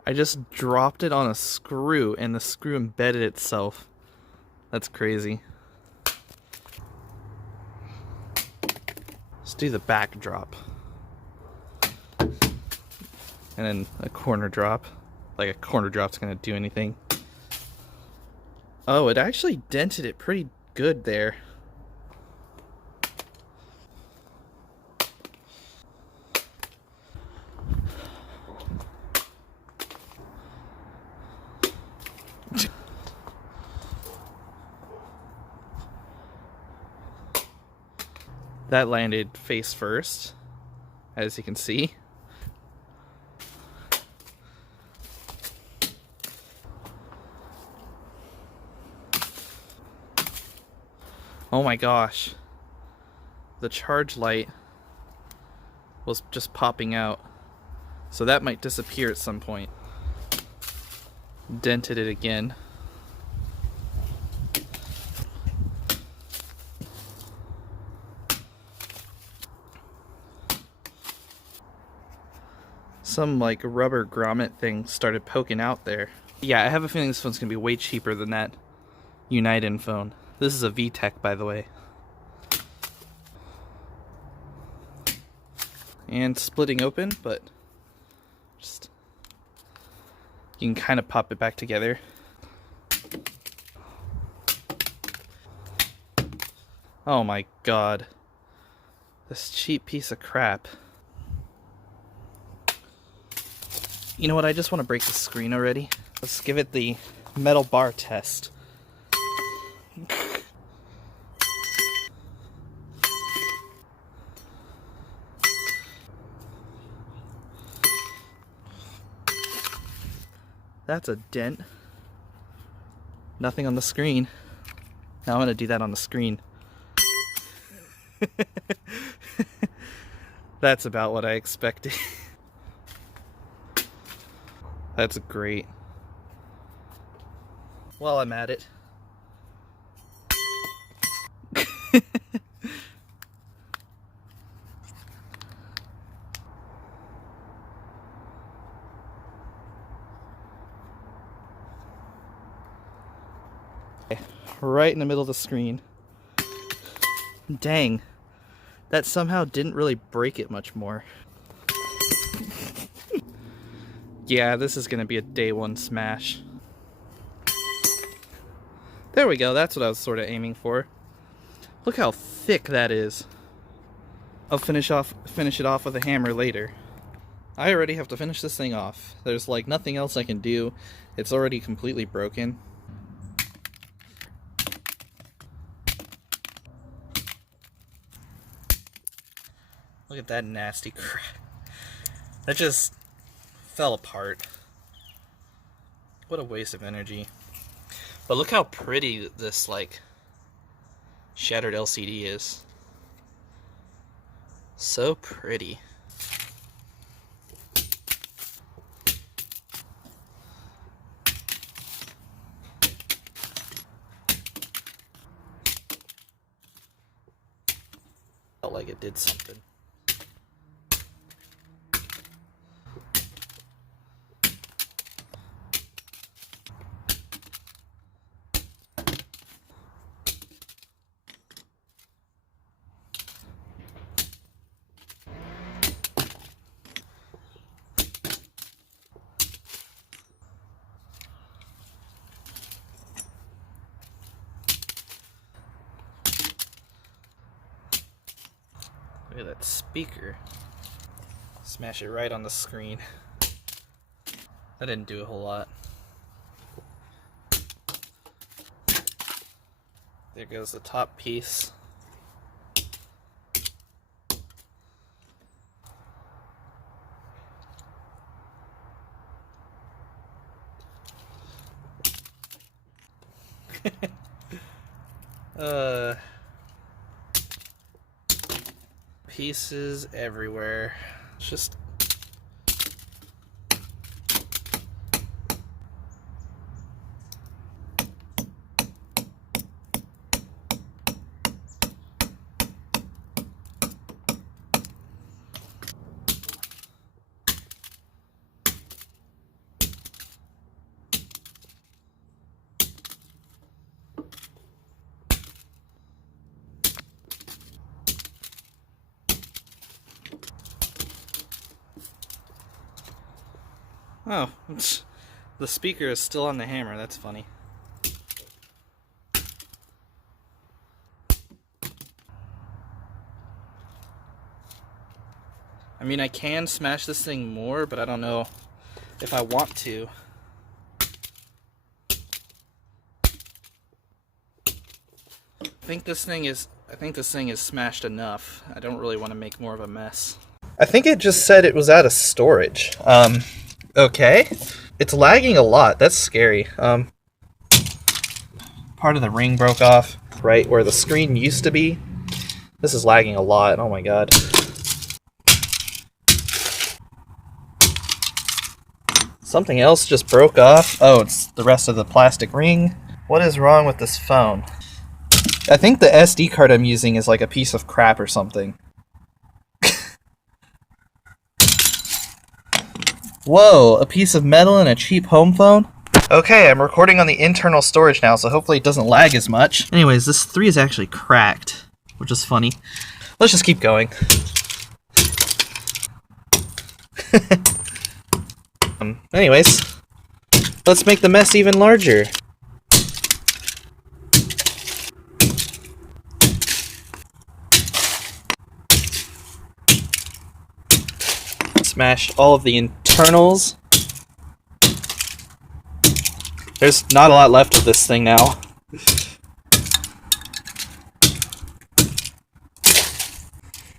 I just dropped it on a screw and the screw embedded itself. That's crazy. Let's do the back drop. And then a corner drop. Like a corner drop's gonna do anything. Oh, it actually dented it pretty good there. That landed face first, as you can see. Oh my gosh. The charge light was just popping out. So that might disappear at some point. Dented it again. Some like rubber grommet thing started poking out there. Yeah, I have a feeling this phone's gonna be way cheaper than that Uniden phone. This is a VTech, by the way. And splitting open, but just you can kind of pop it back together. Oh my god. This cheap piece of crap. You know what, I just want to break the screen already. Let's give it the metal bar test. That's a dent. Nothing on the screen. Now I'm gonna do that on the screen. That's about what I expected. That's great. While I'm at it. Right in the middle of the screen. Dang. That somehow didn't really break it much more. Yeah, this is gonna be a day one smash. There we go, that's what I was sort of aiming for. Look how thick that is. I'll finish it off with a hammer later. I already have to finish this thing off. There's like nothing else I can do. It's already completely broken. Look at that nasty crap. That just fell apart. What a waste of energy. But look how pretty this like shattered LCD is. So pretty. Felt like it did something. Look at that speaker. Smash it right on the screen. That didn't do a whole lot. There goes the top piece. Pieces everywhere. It's just oh, the speaker is still on the hammer. That's funny. I mean, I can smash this thing more, but I don't know if I want to. I think this thing is I think this thing is smashed enough. I don't really want to make more of a mess. I think it just said it was out of storage. Okay. It's lagging a lot. That's scary. Part of the ring broke off, right where the screen used to be. This is lagging a lot. Oh my god. Something else just broke off. Oh, it's the rest of the plastic ring. What is wrong with this phone? I think the SD card I'm using is like a piece of crap or something. Whoa, a piece of metal and a cheap home phone? Okay, I'm recording on the internal storage now, so hopefully it doesn't lag as much. Anyways, this 3 is actually cracked, which is funny. Let's just keep going. Anyways, let's make the mess even larger. Smash all of the internals. There's not a lot left of this thing now.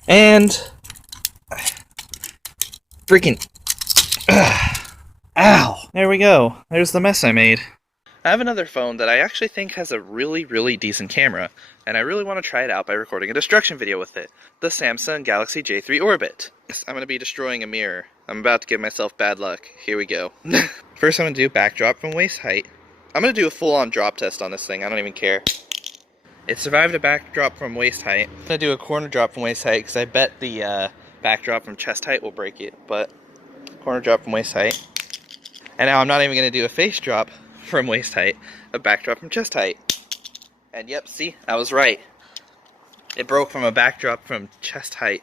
And freaking ow. There we go. There's the mess I made. I have another phone that I actually think has a really decent camera, and I really want to try it out by recording a destruction video with it. The Samsung Galaxy J3 Orbit. I'm going to be destroying a mirror. I'm about to give myself bad luck. Here we go. First I'm going to do backdrop from waist height. I'm going to do a full-on drop test on this thing. I don't even care. It survived a backdrop from waist height. I'm going to do a corner drop from waist height because I bet the backdrop from chest height will break it. But corner drop from waist height. And now I'm not even going to do a face drop from waist height. A backdrop from chest height. And yep, see? I was right. It broke from a backdrop from chest height.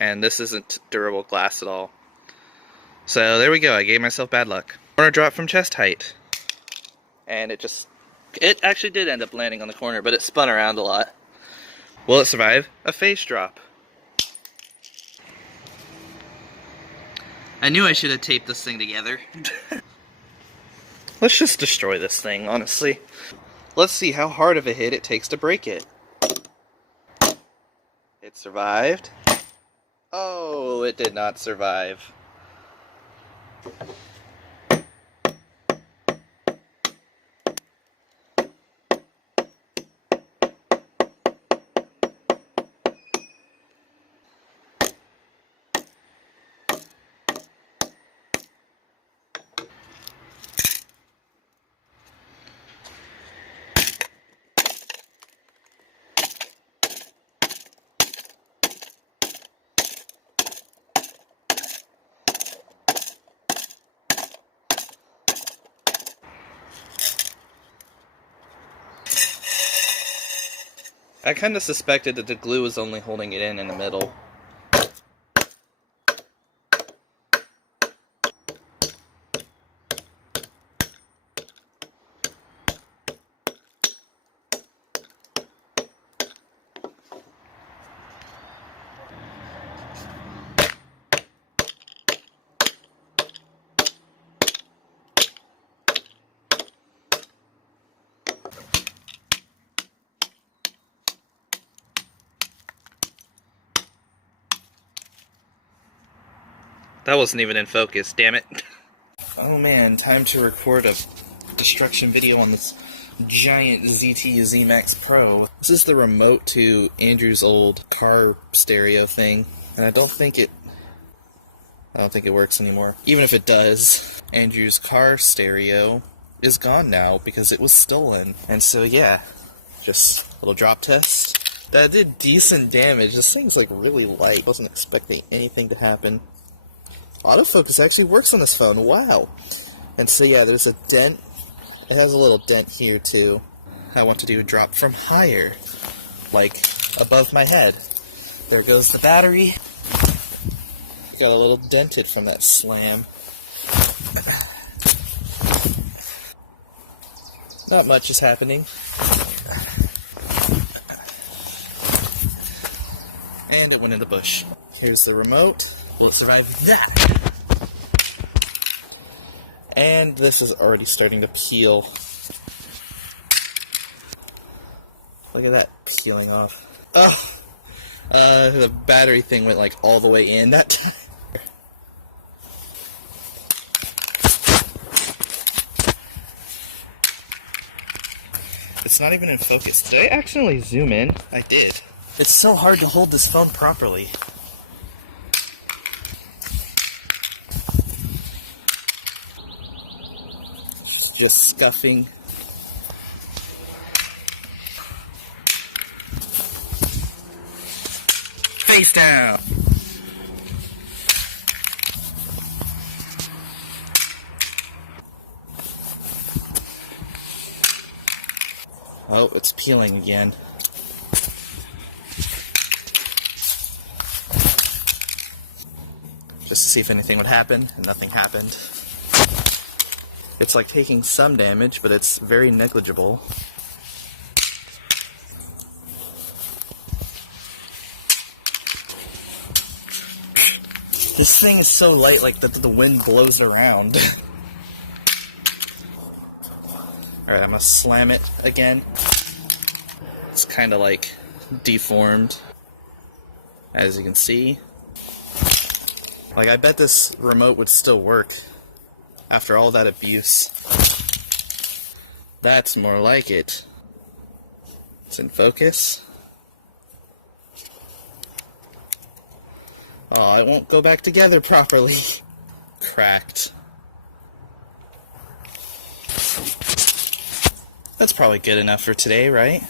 And this isn't durable glass at all. So there we go, I gave myself bad luck. Corner drop from chest height. And it actually did end up landing on the corner, but it spun around a lot. Will it survive a face drop? I knew I should have taped this thing together. Let's just destroy this thing, honestly. Let's see how hard of a hit it takes to break it. It survived. Oh, it did not survive. I kind of suspected that the glue was only holding it in the middle. That wasn't even in focus, damn it. Oh man, time to record a destruction video on this giant ZT Z-Max Pro. This is the remote to Andrew's old car stereo thing, and I don't think it works anymore. Even if it does, Andrew's car stereo is gone now because it was stolen. And so yeah, just a little drop test. That did decent damage. This thing's like really light. Wasn't expecting anything to happen. Autofocus actually works on this phone, wow. And so yeah, there's a dent. It has a little dent here too. I want to do a drop from higher, like above my head. There goes the battery. Got a little dented from that slam. Not much is happening. And it went in the bush. Here's the remote. Will it survive that? And this is already starting to peel. Look at that peeling off. The battery thing went like all the way in that time. It's not even in focus. Did I accidentally zoom in? I did. It's so hard to hold this phone properly. Just scuffing. Face down! Oh, it's peeling again. Just to see if anything would happen, and nothing happened. It's like taking some damage, but it's very negligible. This thing is so light, like the wind blows it around. Alright, I'm gonna slam it again. It's kinda like deformed, as you can see. Like, I bet this remote would still work after all that abuse. That's more like it. It's in focus. Oh, it won't go back together properly. Cracked. That's probably good enough for today, right?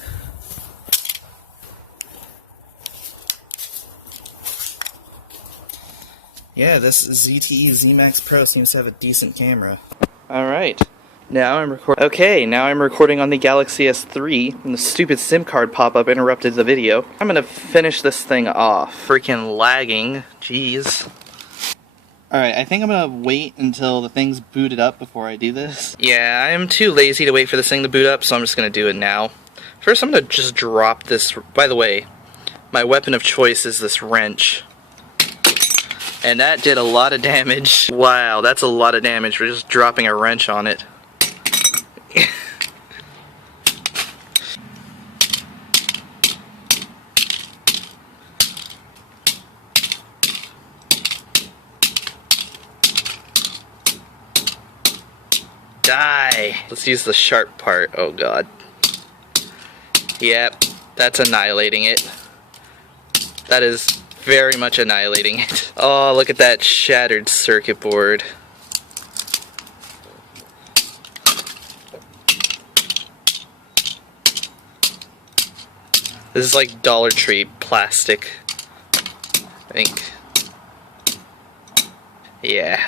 Yeah, this ZTE Z-Max Pro seems to have a decent camera. Alright. Now I'm recording on the Galaxy S3, and the stupid SIM card pop-up interrupted the video. I'm gonna finish this thing off. Freaking lagging. Jeez. Alright, I think I'm gonna wait until the thing's booted up before I do this. Yeah, I'm too lazy to wait for this thing to boot up, so I'm just gonna do it now. First, I'm gonna just drop this. By the way, my weapon of choice is this wrench. And that did a lot of damage. Wow, that's a lot of damage for just dropping a wrench on it. Die! Let's use the sharp part. Oh god. Yep, that's annihilating it. That is very much annihilating it. Oh, look at that shattered circuit board. This is like Dollar Tree plastic, I think. Yeah.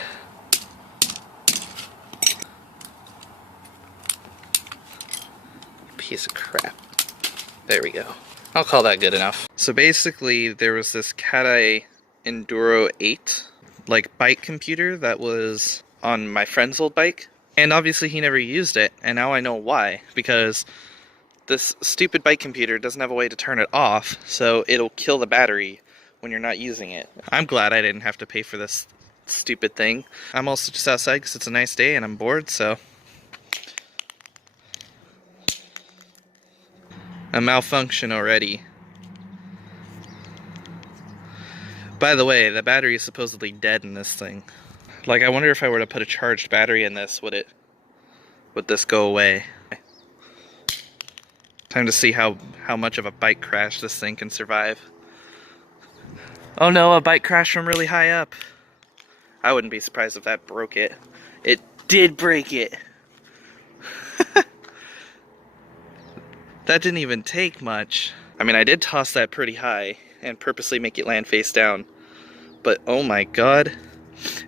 Piece of crap. There we go. I'll call that good enough. So basically, there was this Cat-Eye Enduro 8, like, bike computer that was on my friend's old bike. And obviously he never used it, and now I know why. Because this stupid bike computer doesn't have a way to turn it off, so it'll kill the battery when you're not using it. I'm glad I didn't have to pay for this stupid thing. I'm also just outside because it's a nice day and I'm bored, so... A malfunction already. By the way, the battery is supposedly dead in this thing. Like, I wonder if I were to put a charged battery in this, would this go away? Time to see how much of a bike crash this thing can survive. Oh no, a bike crash from really high up. I wouldn't be surprised if that broke it. It did break it. That didn't even take much. I mean, I did toss that pretty high and purposely make it land face down. But oh my god.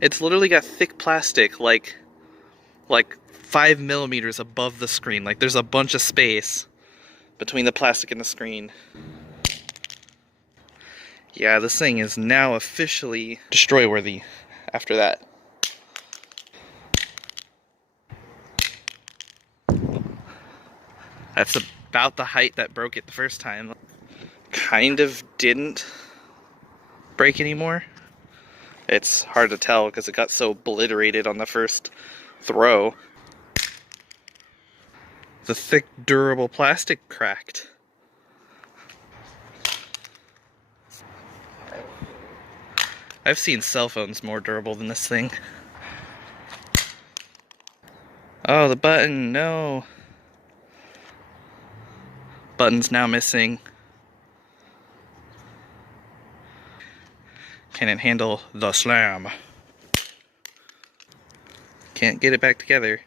It's literally got thick plastic like 5 millimeters above the screen. Like, there's a bunch of space between the plastic and the screen. Yeah, this thing is now officially destroy-worthy after that. That's about the height that broke it the first time. Kind of didn't break anymore. It's hard to tell because it got so obliterated on the first throw. The thick, durable plastic cracked. I've seen cell phones more durable than this thing. Oh, the button, no. Button's now missing. Can it handle the slam? Can't get it back together.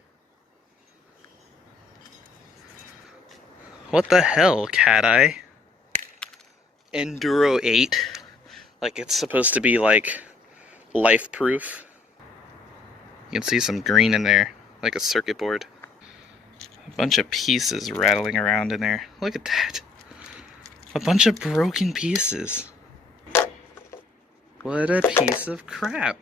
What the hell, Cat Eye? Enduro 8? Like it's supposed to be like life-proof. You can see some green in there, like a circuit board. A bunch of pieces rattling around in there. Look at that. A bunch of broken pieces. What a piece of crap.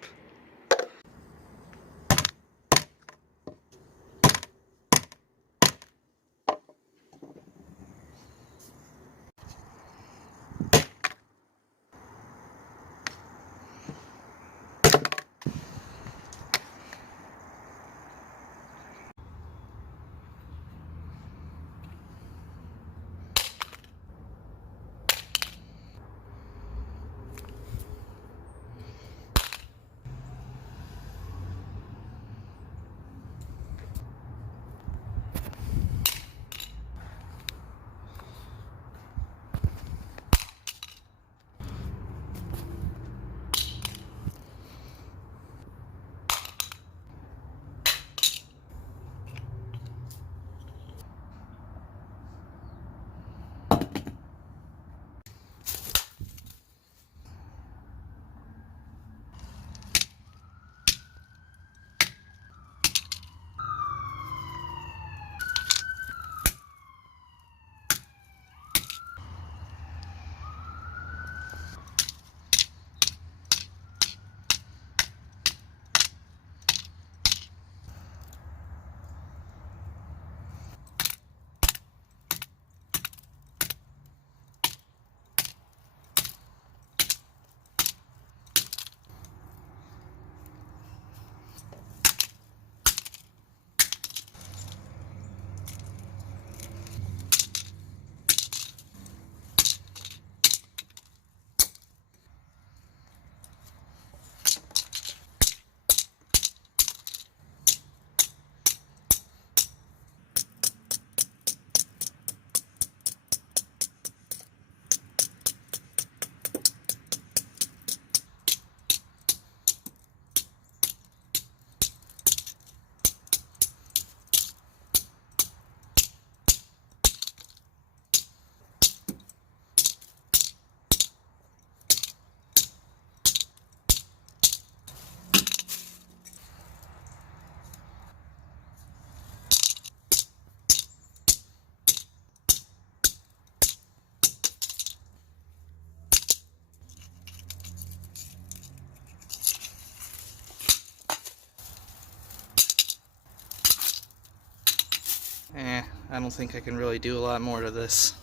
I don't think I can really do a lot more to this.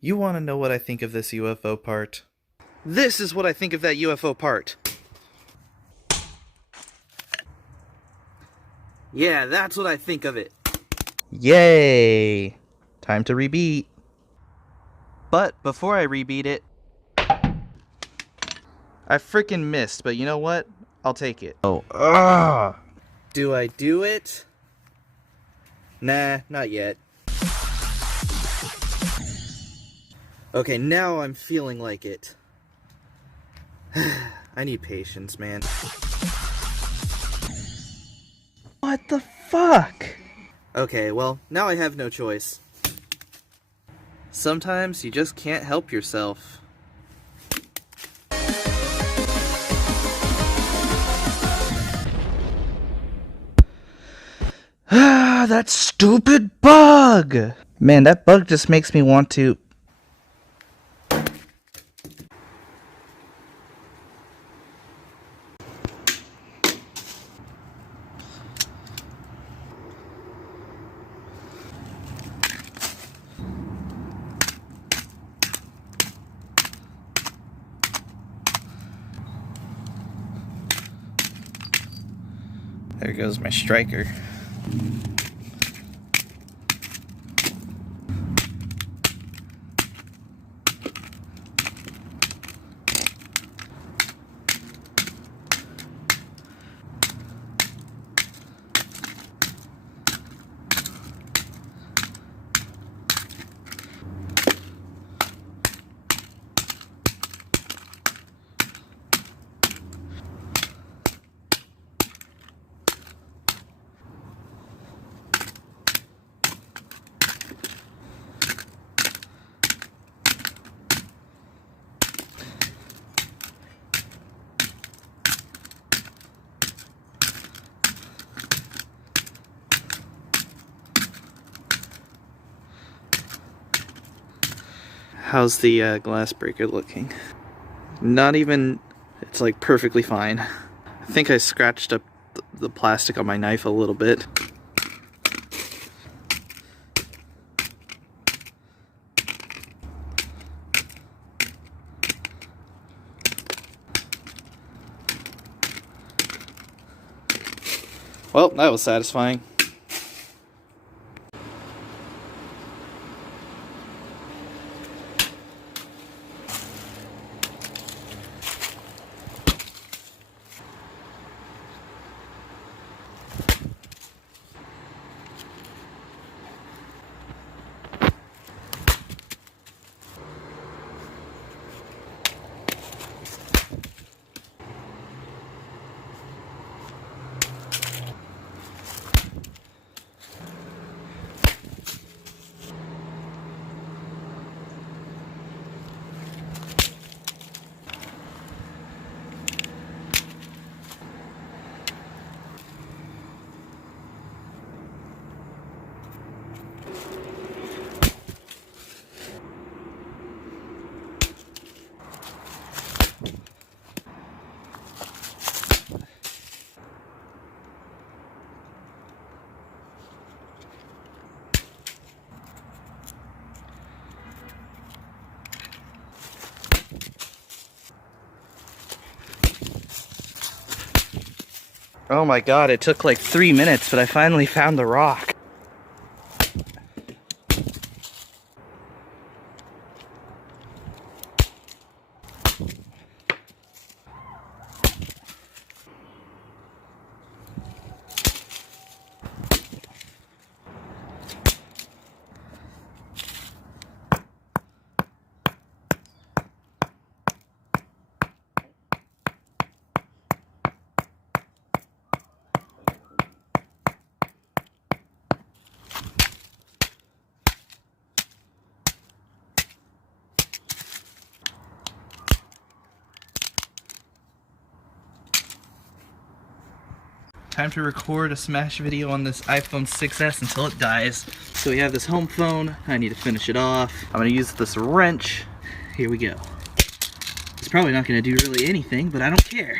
You want to know what I think of this UFO part? This is what I think of that UFO part. Yeah, that's what I think of it. Yay! Time to rebeat. But before I rebeat it, I freaking missed, but you know what? I'll take it. Oh, do I do it? Nah, not yet. Okay, now I'm feeling like it. I need patience, man. What the fuck? Okay, well, now I have no choice. Sometimes you just can't help yourself. Ah, that stupid bug! Man, that bug just makes me want to... There goes my striker. How's the glass breaker looking? Not even, it's like perfectly fine. I think I scratched up the plastic on my knife a little bit. Well, that was satisfying. Oh my god, it took like 3 minutes, but I finally found the rock. Time to record a smash video on this iPhone 6s until it dies. So we have this home phone. I need to finish it off. I'm gonna use this wrench. Here we go. It's probably not gonna do really anything, but I don't care.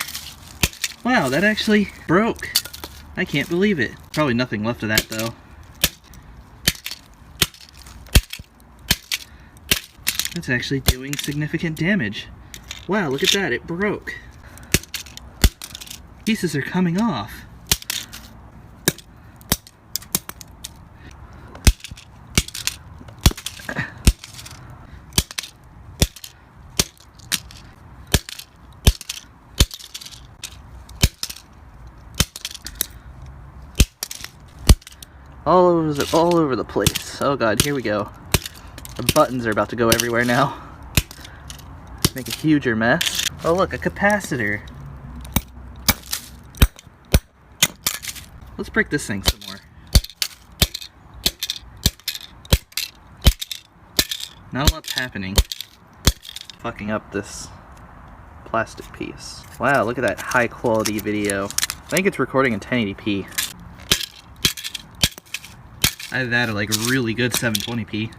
Wow, that actually broke. I can't believe it. Probably nothing left of that though. That's actually doing significant damage. Wow, look at that, it broke. Pieces are coming off. All over the place. Oh god, here we go. The buttons are about to go everywhere now. Make a huger mess. Oh look, a capacitor. Let's break this thing some more. Not a lot's happening. Fucking up this plastic piece. Wow, look at that high quality video. I think it's recording in 1080p. Either that or like really good 720p.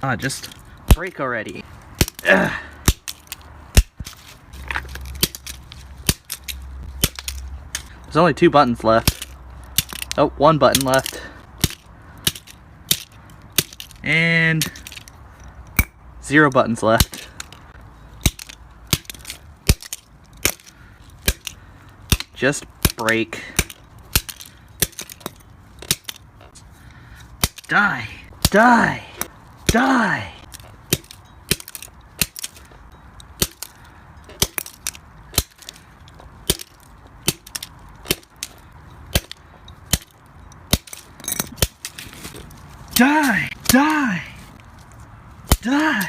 Ah, just break already. Ugh. There's only 2 buttons left. Oh, 1 button left. And 0 buttons left. Just break. Die! Die! Die! Die! Die! Die!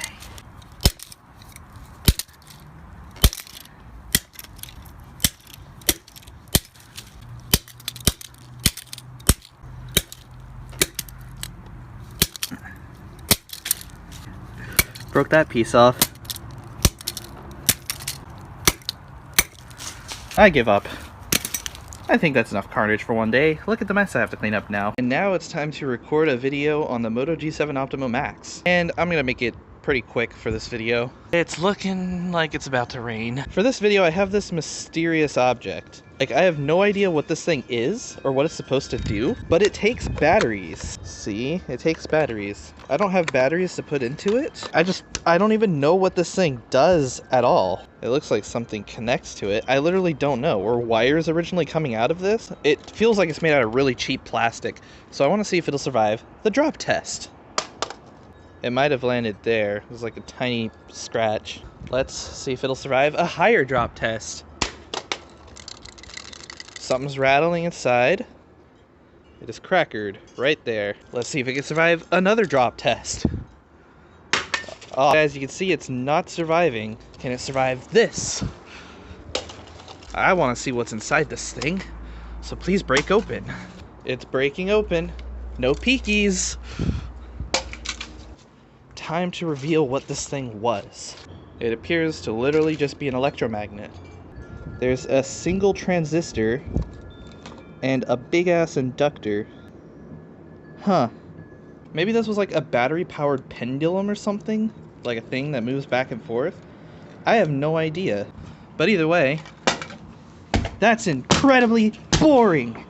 Broke that piece off. I give up. I think that's enough carnage for one day. Look at the mess I have to clean up now. And now it's time to record a video on the Moto G7 Optimo Max. And I'm gonna make it pretty quick for this video. It's looking like it's about to rain. For this video, I have this mysterious object. Like, I have no idea what this thing is or what it's supposed to do, but it takes batteries. See? It takes batteries. I don't have batteries to put into it. I don't even know what this thing does at all. It looks like something connects to it. I literally don't know. Were wires originally coming out of this? It feels like it's made out of really cheap plastic, so I want to see if it'll survive the drop test. It might have landed there. It was like a tiny scratch. Let's see if it'll survive a higher drop test. Something's rattling inside. It is crackered right there. Let's see if it can survive another drop test. Oh, as you can see, it's not surviving. Can it survive this? I want to see what's inside this thing, so please break open. It's breaking open. No peekies. Time to reveal what this thing was. It appears to literally just be an electromagnet. There's a single transistor and a big ass inductor. Huh. Maybe this was like a battery powered pendulum or something? Like a thing that moves back and forth? I have no idea. But either way, that's incredibly boring!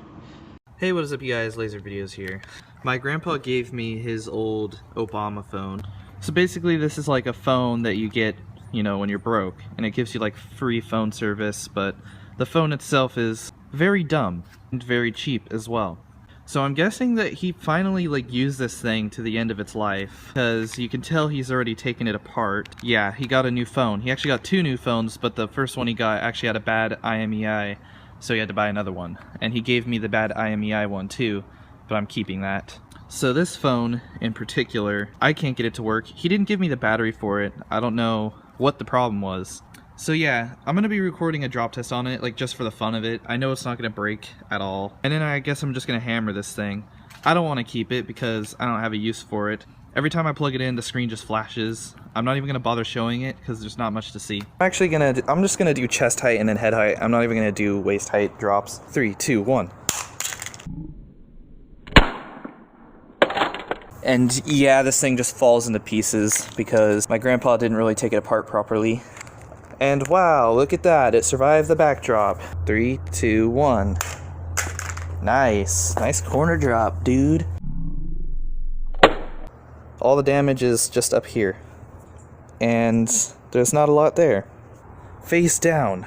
Hey, what is up, you guys? Laser Videos here. My grandpa gave me his old Obama phone. So basically this is like a phone that you get, you know, when you're broke, and it gives you like free phone service, but the phone itself is very dumb and very cheap as well. So I'm guessing that he finally like used this thing to the end of its life, because you can tell he's already taken it apart. Yeah, he got a new phone. He actually got 2 new phones, but the first one he got actually had a bad IMEI, so he had to buy another one. And he gave me the bad IMEI one too, but I'm keeping that. So this phone in particular, I can't get it to work. He didn't give me the battery for it. I don't know what the problem was. So yeah, I'm gonna be recording a drop test on it, like just for the fun of it. I know it's not gonna break at all. And then I guess I'm just gonna hammer this thing. I don't want to keep it because I don't have a use for it. Every time I plug it in, the screen just flashes. I'm not even gonna bother showing it because there's not much to see. I'm just gonna do chest height and then head height. I'm not even gonna do waist height drops. 3, 2, 1. And yeah, this thing just falls into pieces because my grandpa didn't really take it apart properly. And wow, look at that, it survived the backdrop. 3, 2, 1. Nice. Nice corner drop, dude. All the damage is just up here. And there's not a lot there. Face down.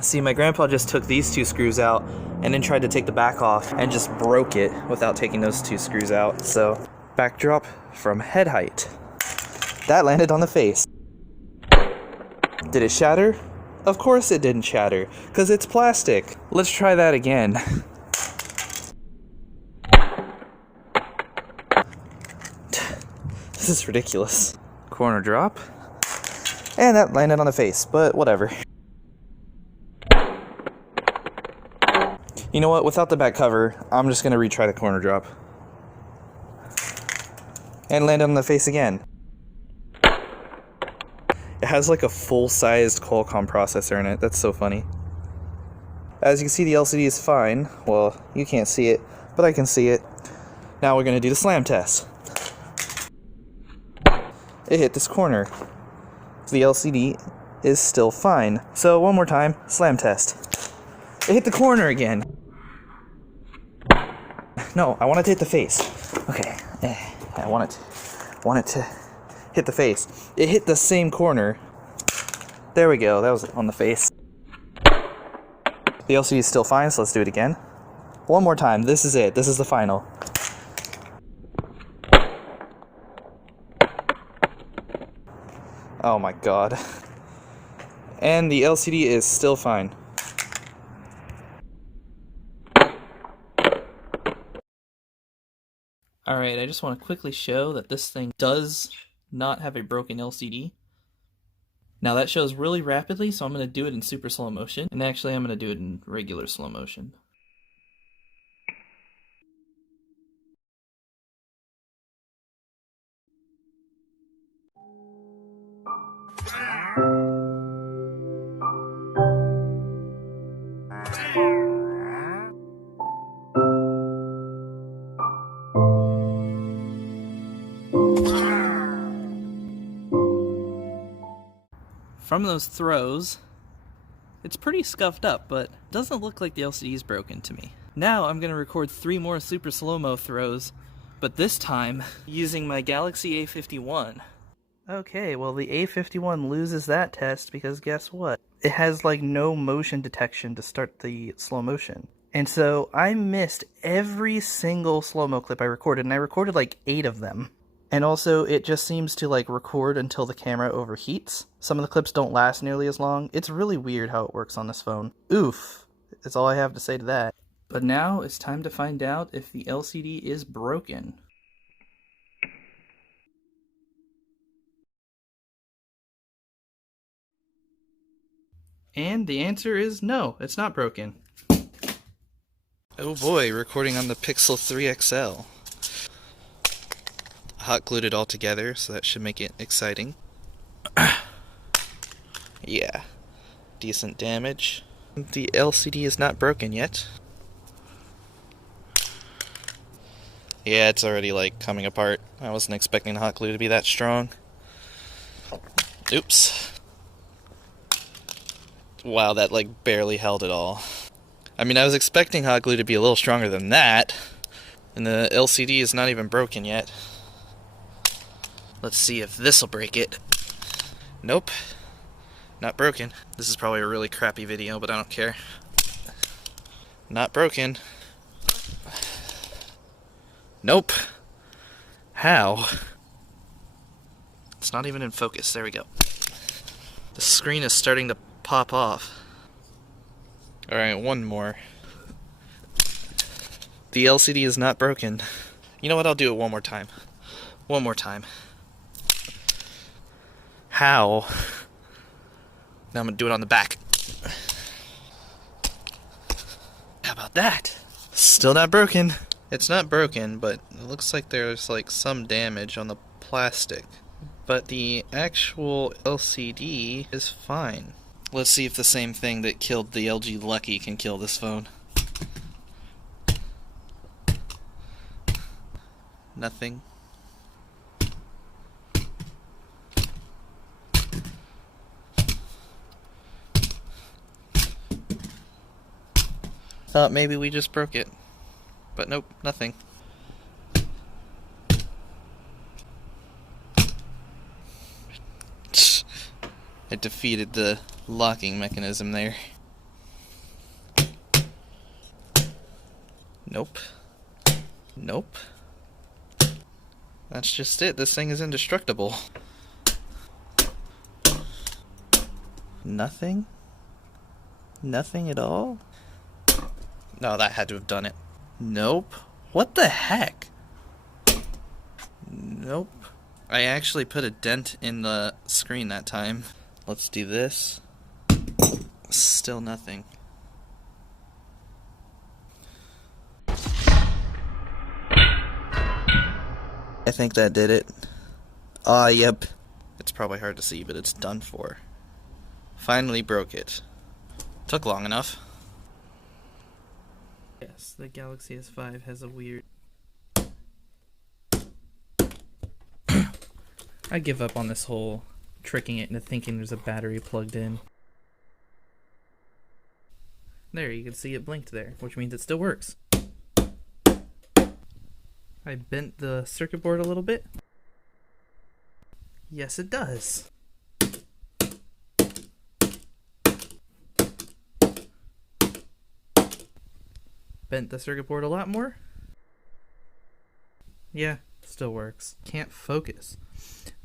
See, my grandpa just took these 2 screws out and then tried to take the back off and just broke it without taking those 2 screws out. So, backdrop from head height. That landed on the face. Did it shatter? Of course it didn't shatter, because it's plastic. Let's try that again. This is ridiculous. Corner drop. And that landed on the face, but whatever. You know what, without the back cover, I'm just gonna retry the corner drop. And land on the face again. It has like a full-sized Qualcomm processor in it, that's so funny. As you can see, the LCD is fine. Well, you can't see it, but I can see it. Now we're gonna do the slam test. It hit this corner. The LCD is still fine. So one more time, slam test. It hit the corner again. No, I want it to hit the face. Okay, I want it to hit the face. It hit the same corner. There we go, that was on the face. The LCD is still fine, so let's do it again. One more time, this is it, this is the final. Oh my god. And the LCD is still fine. Alright, I just want to quickly show that this thing does not have a broken LCD. Now that shows really rapidly, so I'm going to do it in super slow motion. And actually I'm going to do it in regular slow motion. from those throws, it's pretty scuffed up, but it doesn't look like the LCD is broken to me. Now I'm going to record 3 more super slow-mo throws, but this time using my Galaxy A51. Okay, well the A51 loses that test because guess what? It has like no motion detection to start the slow motion. And so I missed every single slow-mo clip I recorded, and I recorded like 8 of them. And also, it just seems to like record until the camera overheats. Some of the clips don't last nearly as long. It's really weird how it works on this phone. Oof. That's all I have to say to that. But now it's time to find out if the LCD is broken. And the answer is no, it's not broken. Oh boy, recording on the Pixel 3 XL. Hot glued it all together, so that should make it exciting. Yeah, decent damage. The LCD is not broken yet. Yeah, it's already like coming apart. I wasn't expecting the hot glue to be that strong. Oops. Wow, that like barely held at all. I mean, I was expecting hot glue to be a little stronger than that, and the LCD is not even broken yet. Let's see if this'll break it. Nope. Not broken. This is probably a really crappy video, but I don't care. Not broken. Nope. How? It's not even in focus. There we go. The screen is starting to pop off. Alright, one more. The LCD is not broken. You know what? I'll do it one more time. One more time. How? Now I'm gonna do it on the back. How about that? Still not broken. It's not broken, but it looks like there's like some damage on the plastic. But the actual LCD is fine. Let's see if the same thing that killed the LG Lucky can kill this phone. Nothing. Thought maybe we just broke it. But nope, nothing. It defeated the locking mechanism there. Nope. Nope. That's just it. This thing is indestructible. Nothing? Nothing at all? No, that had to have done it. Nope. What the heck? Nope. I actually put a dent in the screen that time. Let's do this. Still nothing. I think that did it. Ah, yep. It's probably hard to see, but it's done for. Finally broke it. Took long enough. Yes, the Galaxy S5 has a weird... I give up on this whole tricking it into thinking there's a battery plugged in. There, you can see it blinked there, which means it still works. I bent the circuit board a little bit. Yes, it does. Bent the circuit board a lot more. Yeah, still works. Can't focus.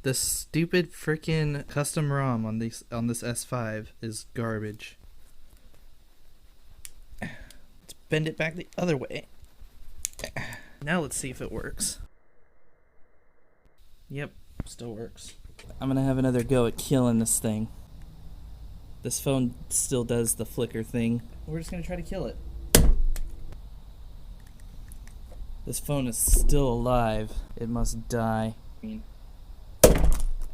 The stupid freaking custom ROM on this S5 is garbage. Let's bend it back the other way. Now let's see if it works. Yep, still works. I'm gonna have another go at killing this thing. This phone still does the flicker thing. We're just gonna try to kill it. This phone is still alive. It must die.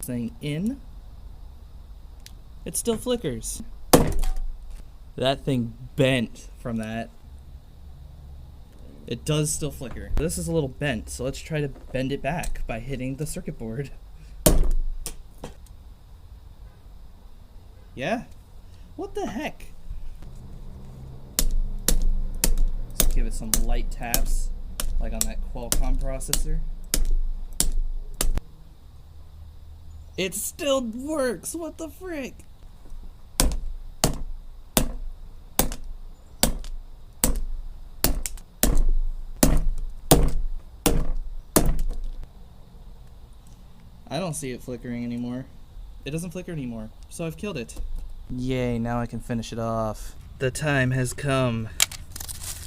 Thing in. It still flickers. That thing bent from that. It does still flicker. This is a little bent, so let's try to bend it back by hitting the circuit board. Yeah? What the heck? Just give it some light taps, like on that Qualcomm processor. It still works! What the frick? I don't see it flickering anymore. It doesn't flicker anymore, so I've killed it. Yay, now I can finish it off. The time has come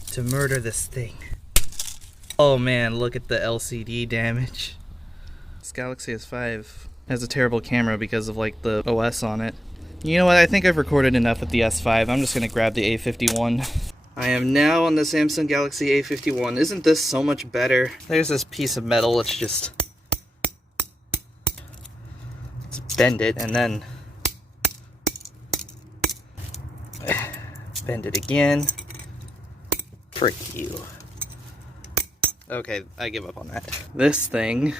to murder this thing. Oh man, look at the LCD damage. This Galaxy S5 has a terrible camera because of like the OS on it. You know what, I think I've recorded enough with the S5. I'm just gonna grab the A51. I am now on the Samsung Galaxy A51. Isn't this so much better? There's this piece of metal, let's bend it and then bend it again. Frick you. Okay, I give up on that. This thing,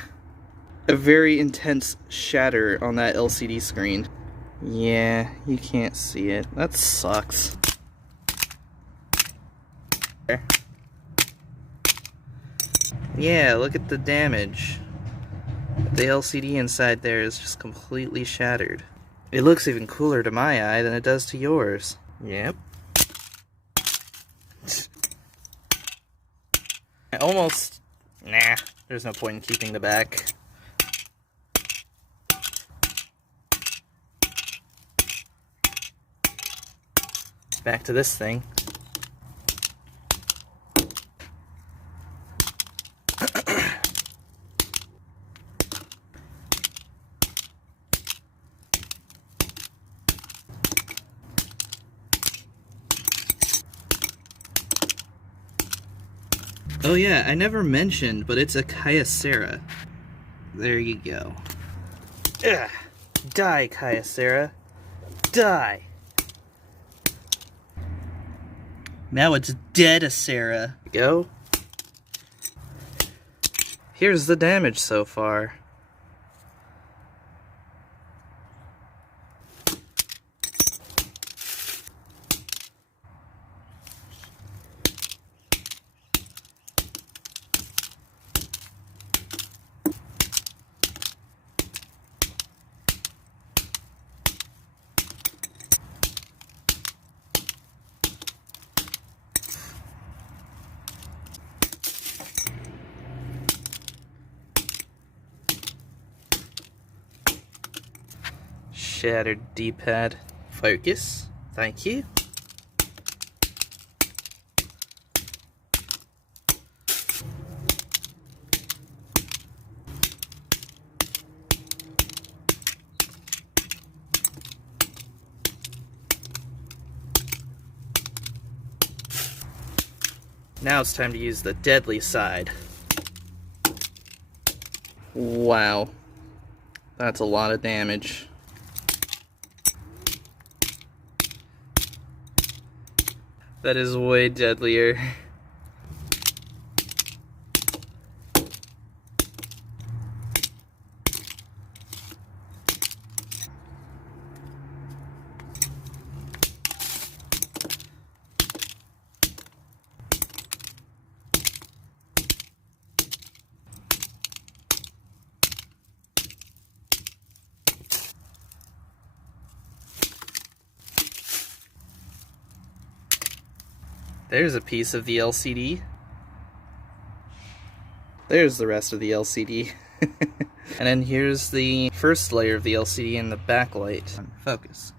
a very intense shatter on that LCD screen. Yeah, you can't see it. That sucks. Yeah, look at the damage. The LCD inside there is just completely shattered. It looks even cooler to my eye than it does to yours. Yep. Nah, there's no point in keeping the back. Back to this thing. Oh yeah, I never mentioned, but it's a Kyocera. There you go. Ugh. Die, Kyocera. Die! Now it's Dead-Acera. Go. Here's the damage so far. Shattered D-pad. Focus. Thank you. Now it's time to use the deadly side. Wow. That's a lot of damage. That is way deadlier. There's a piece of the LCD. There's the rest of the LCD. And then here's the first layer of the LCD and the backlight. Focus.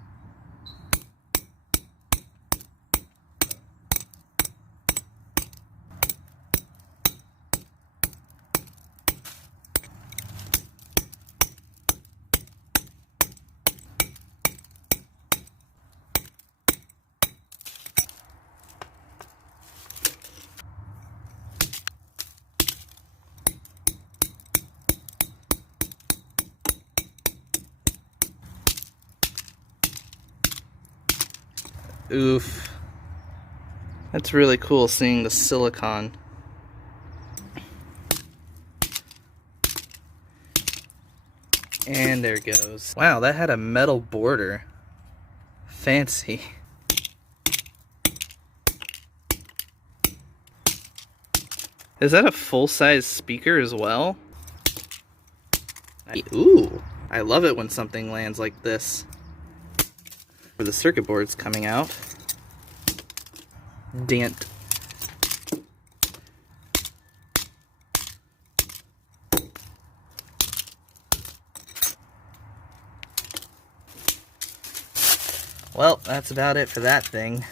Oof. That's really cool seeing the silicon. And there it goes. Wow, that had a metal border. Fancy. Is that a full-size speaker as well? Ooh, I love it when something lands like this. Where the circuit board's coming out. Dent. Well, that's about it for that thing.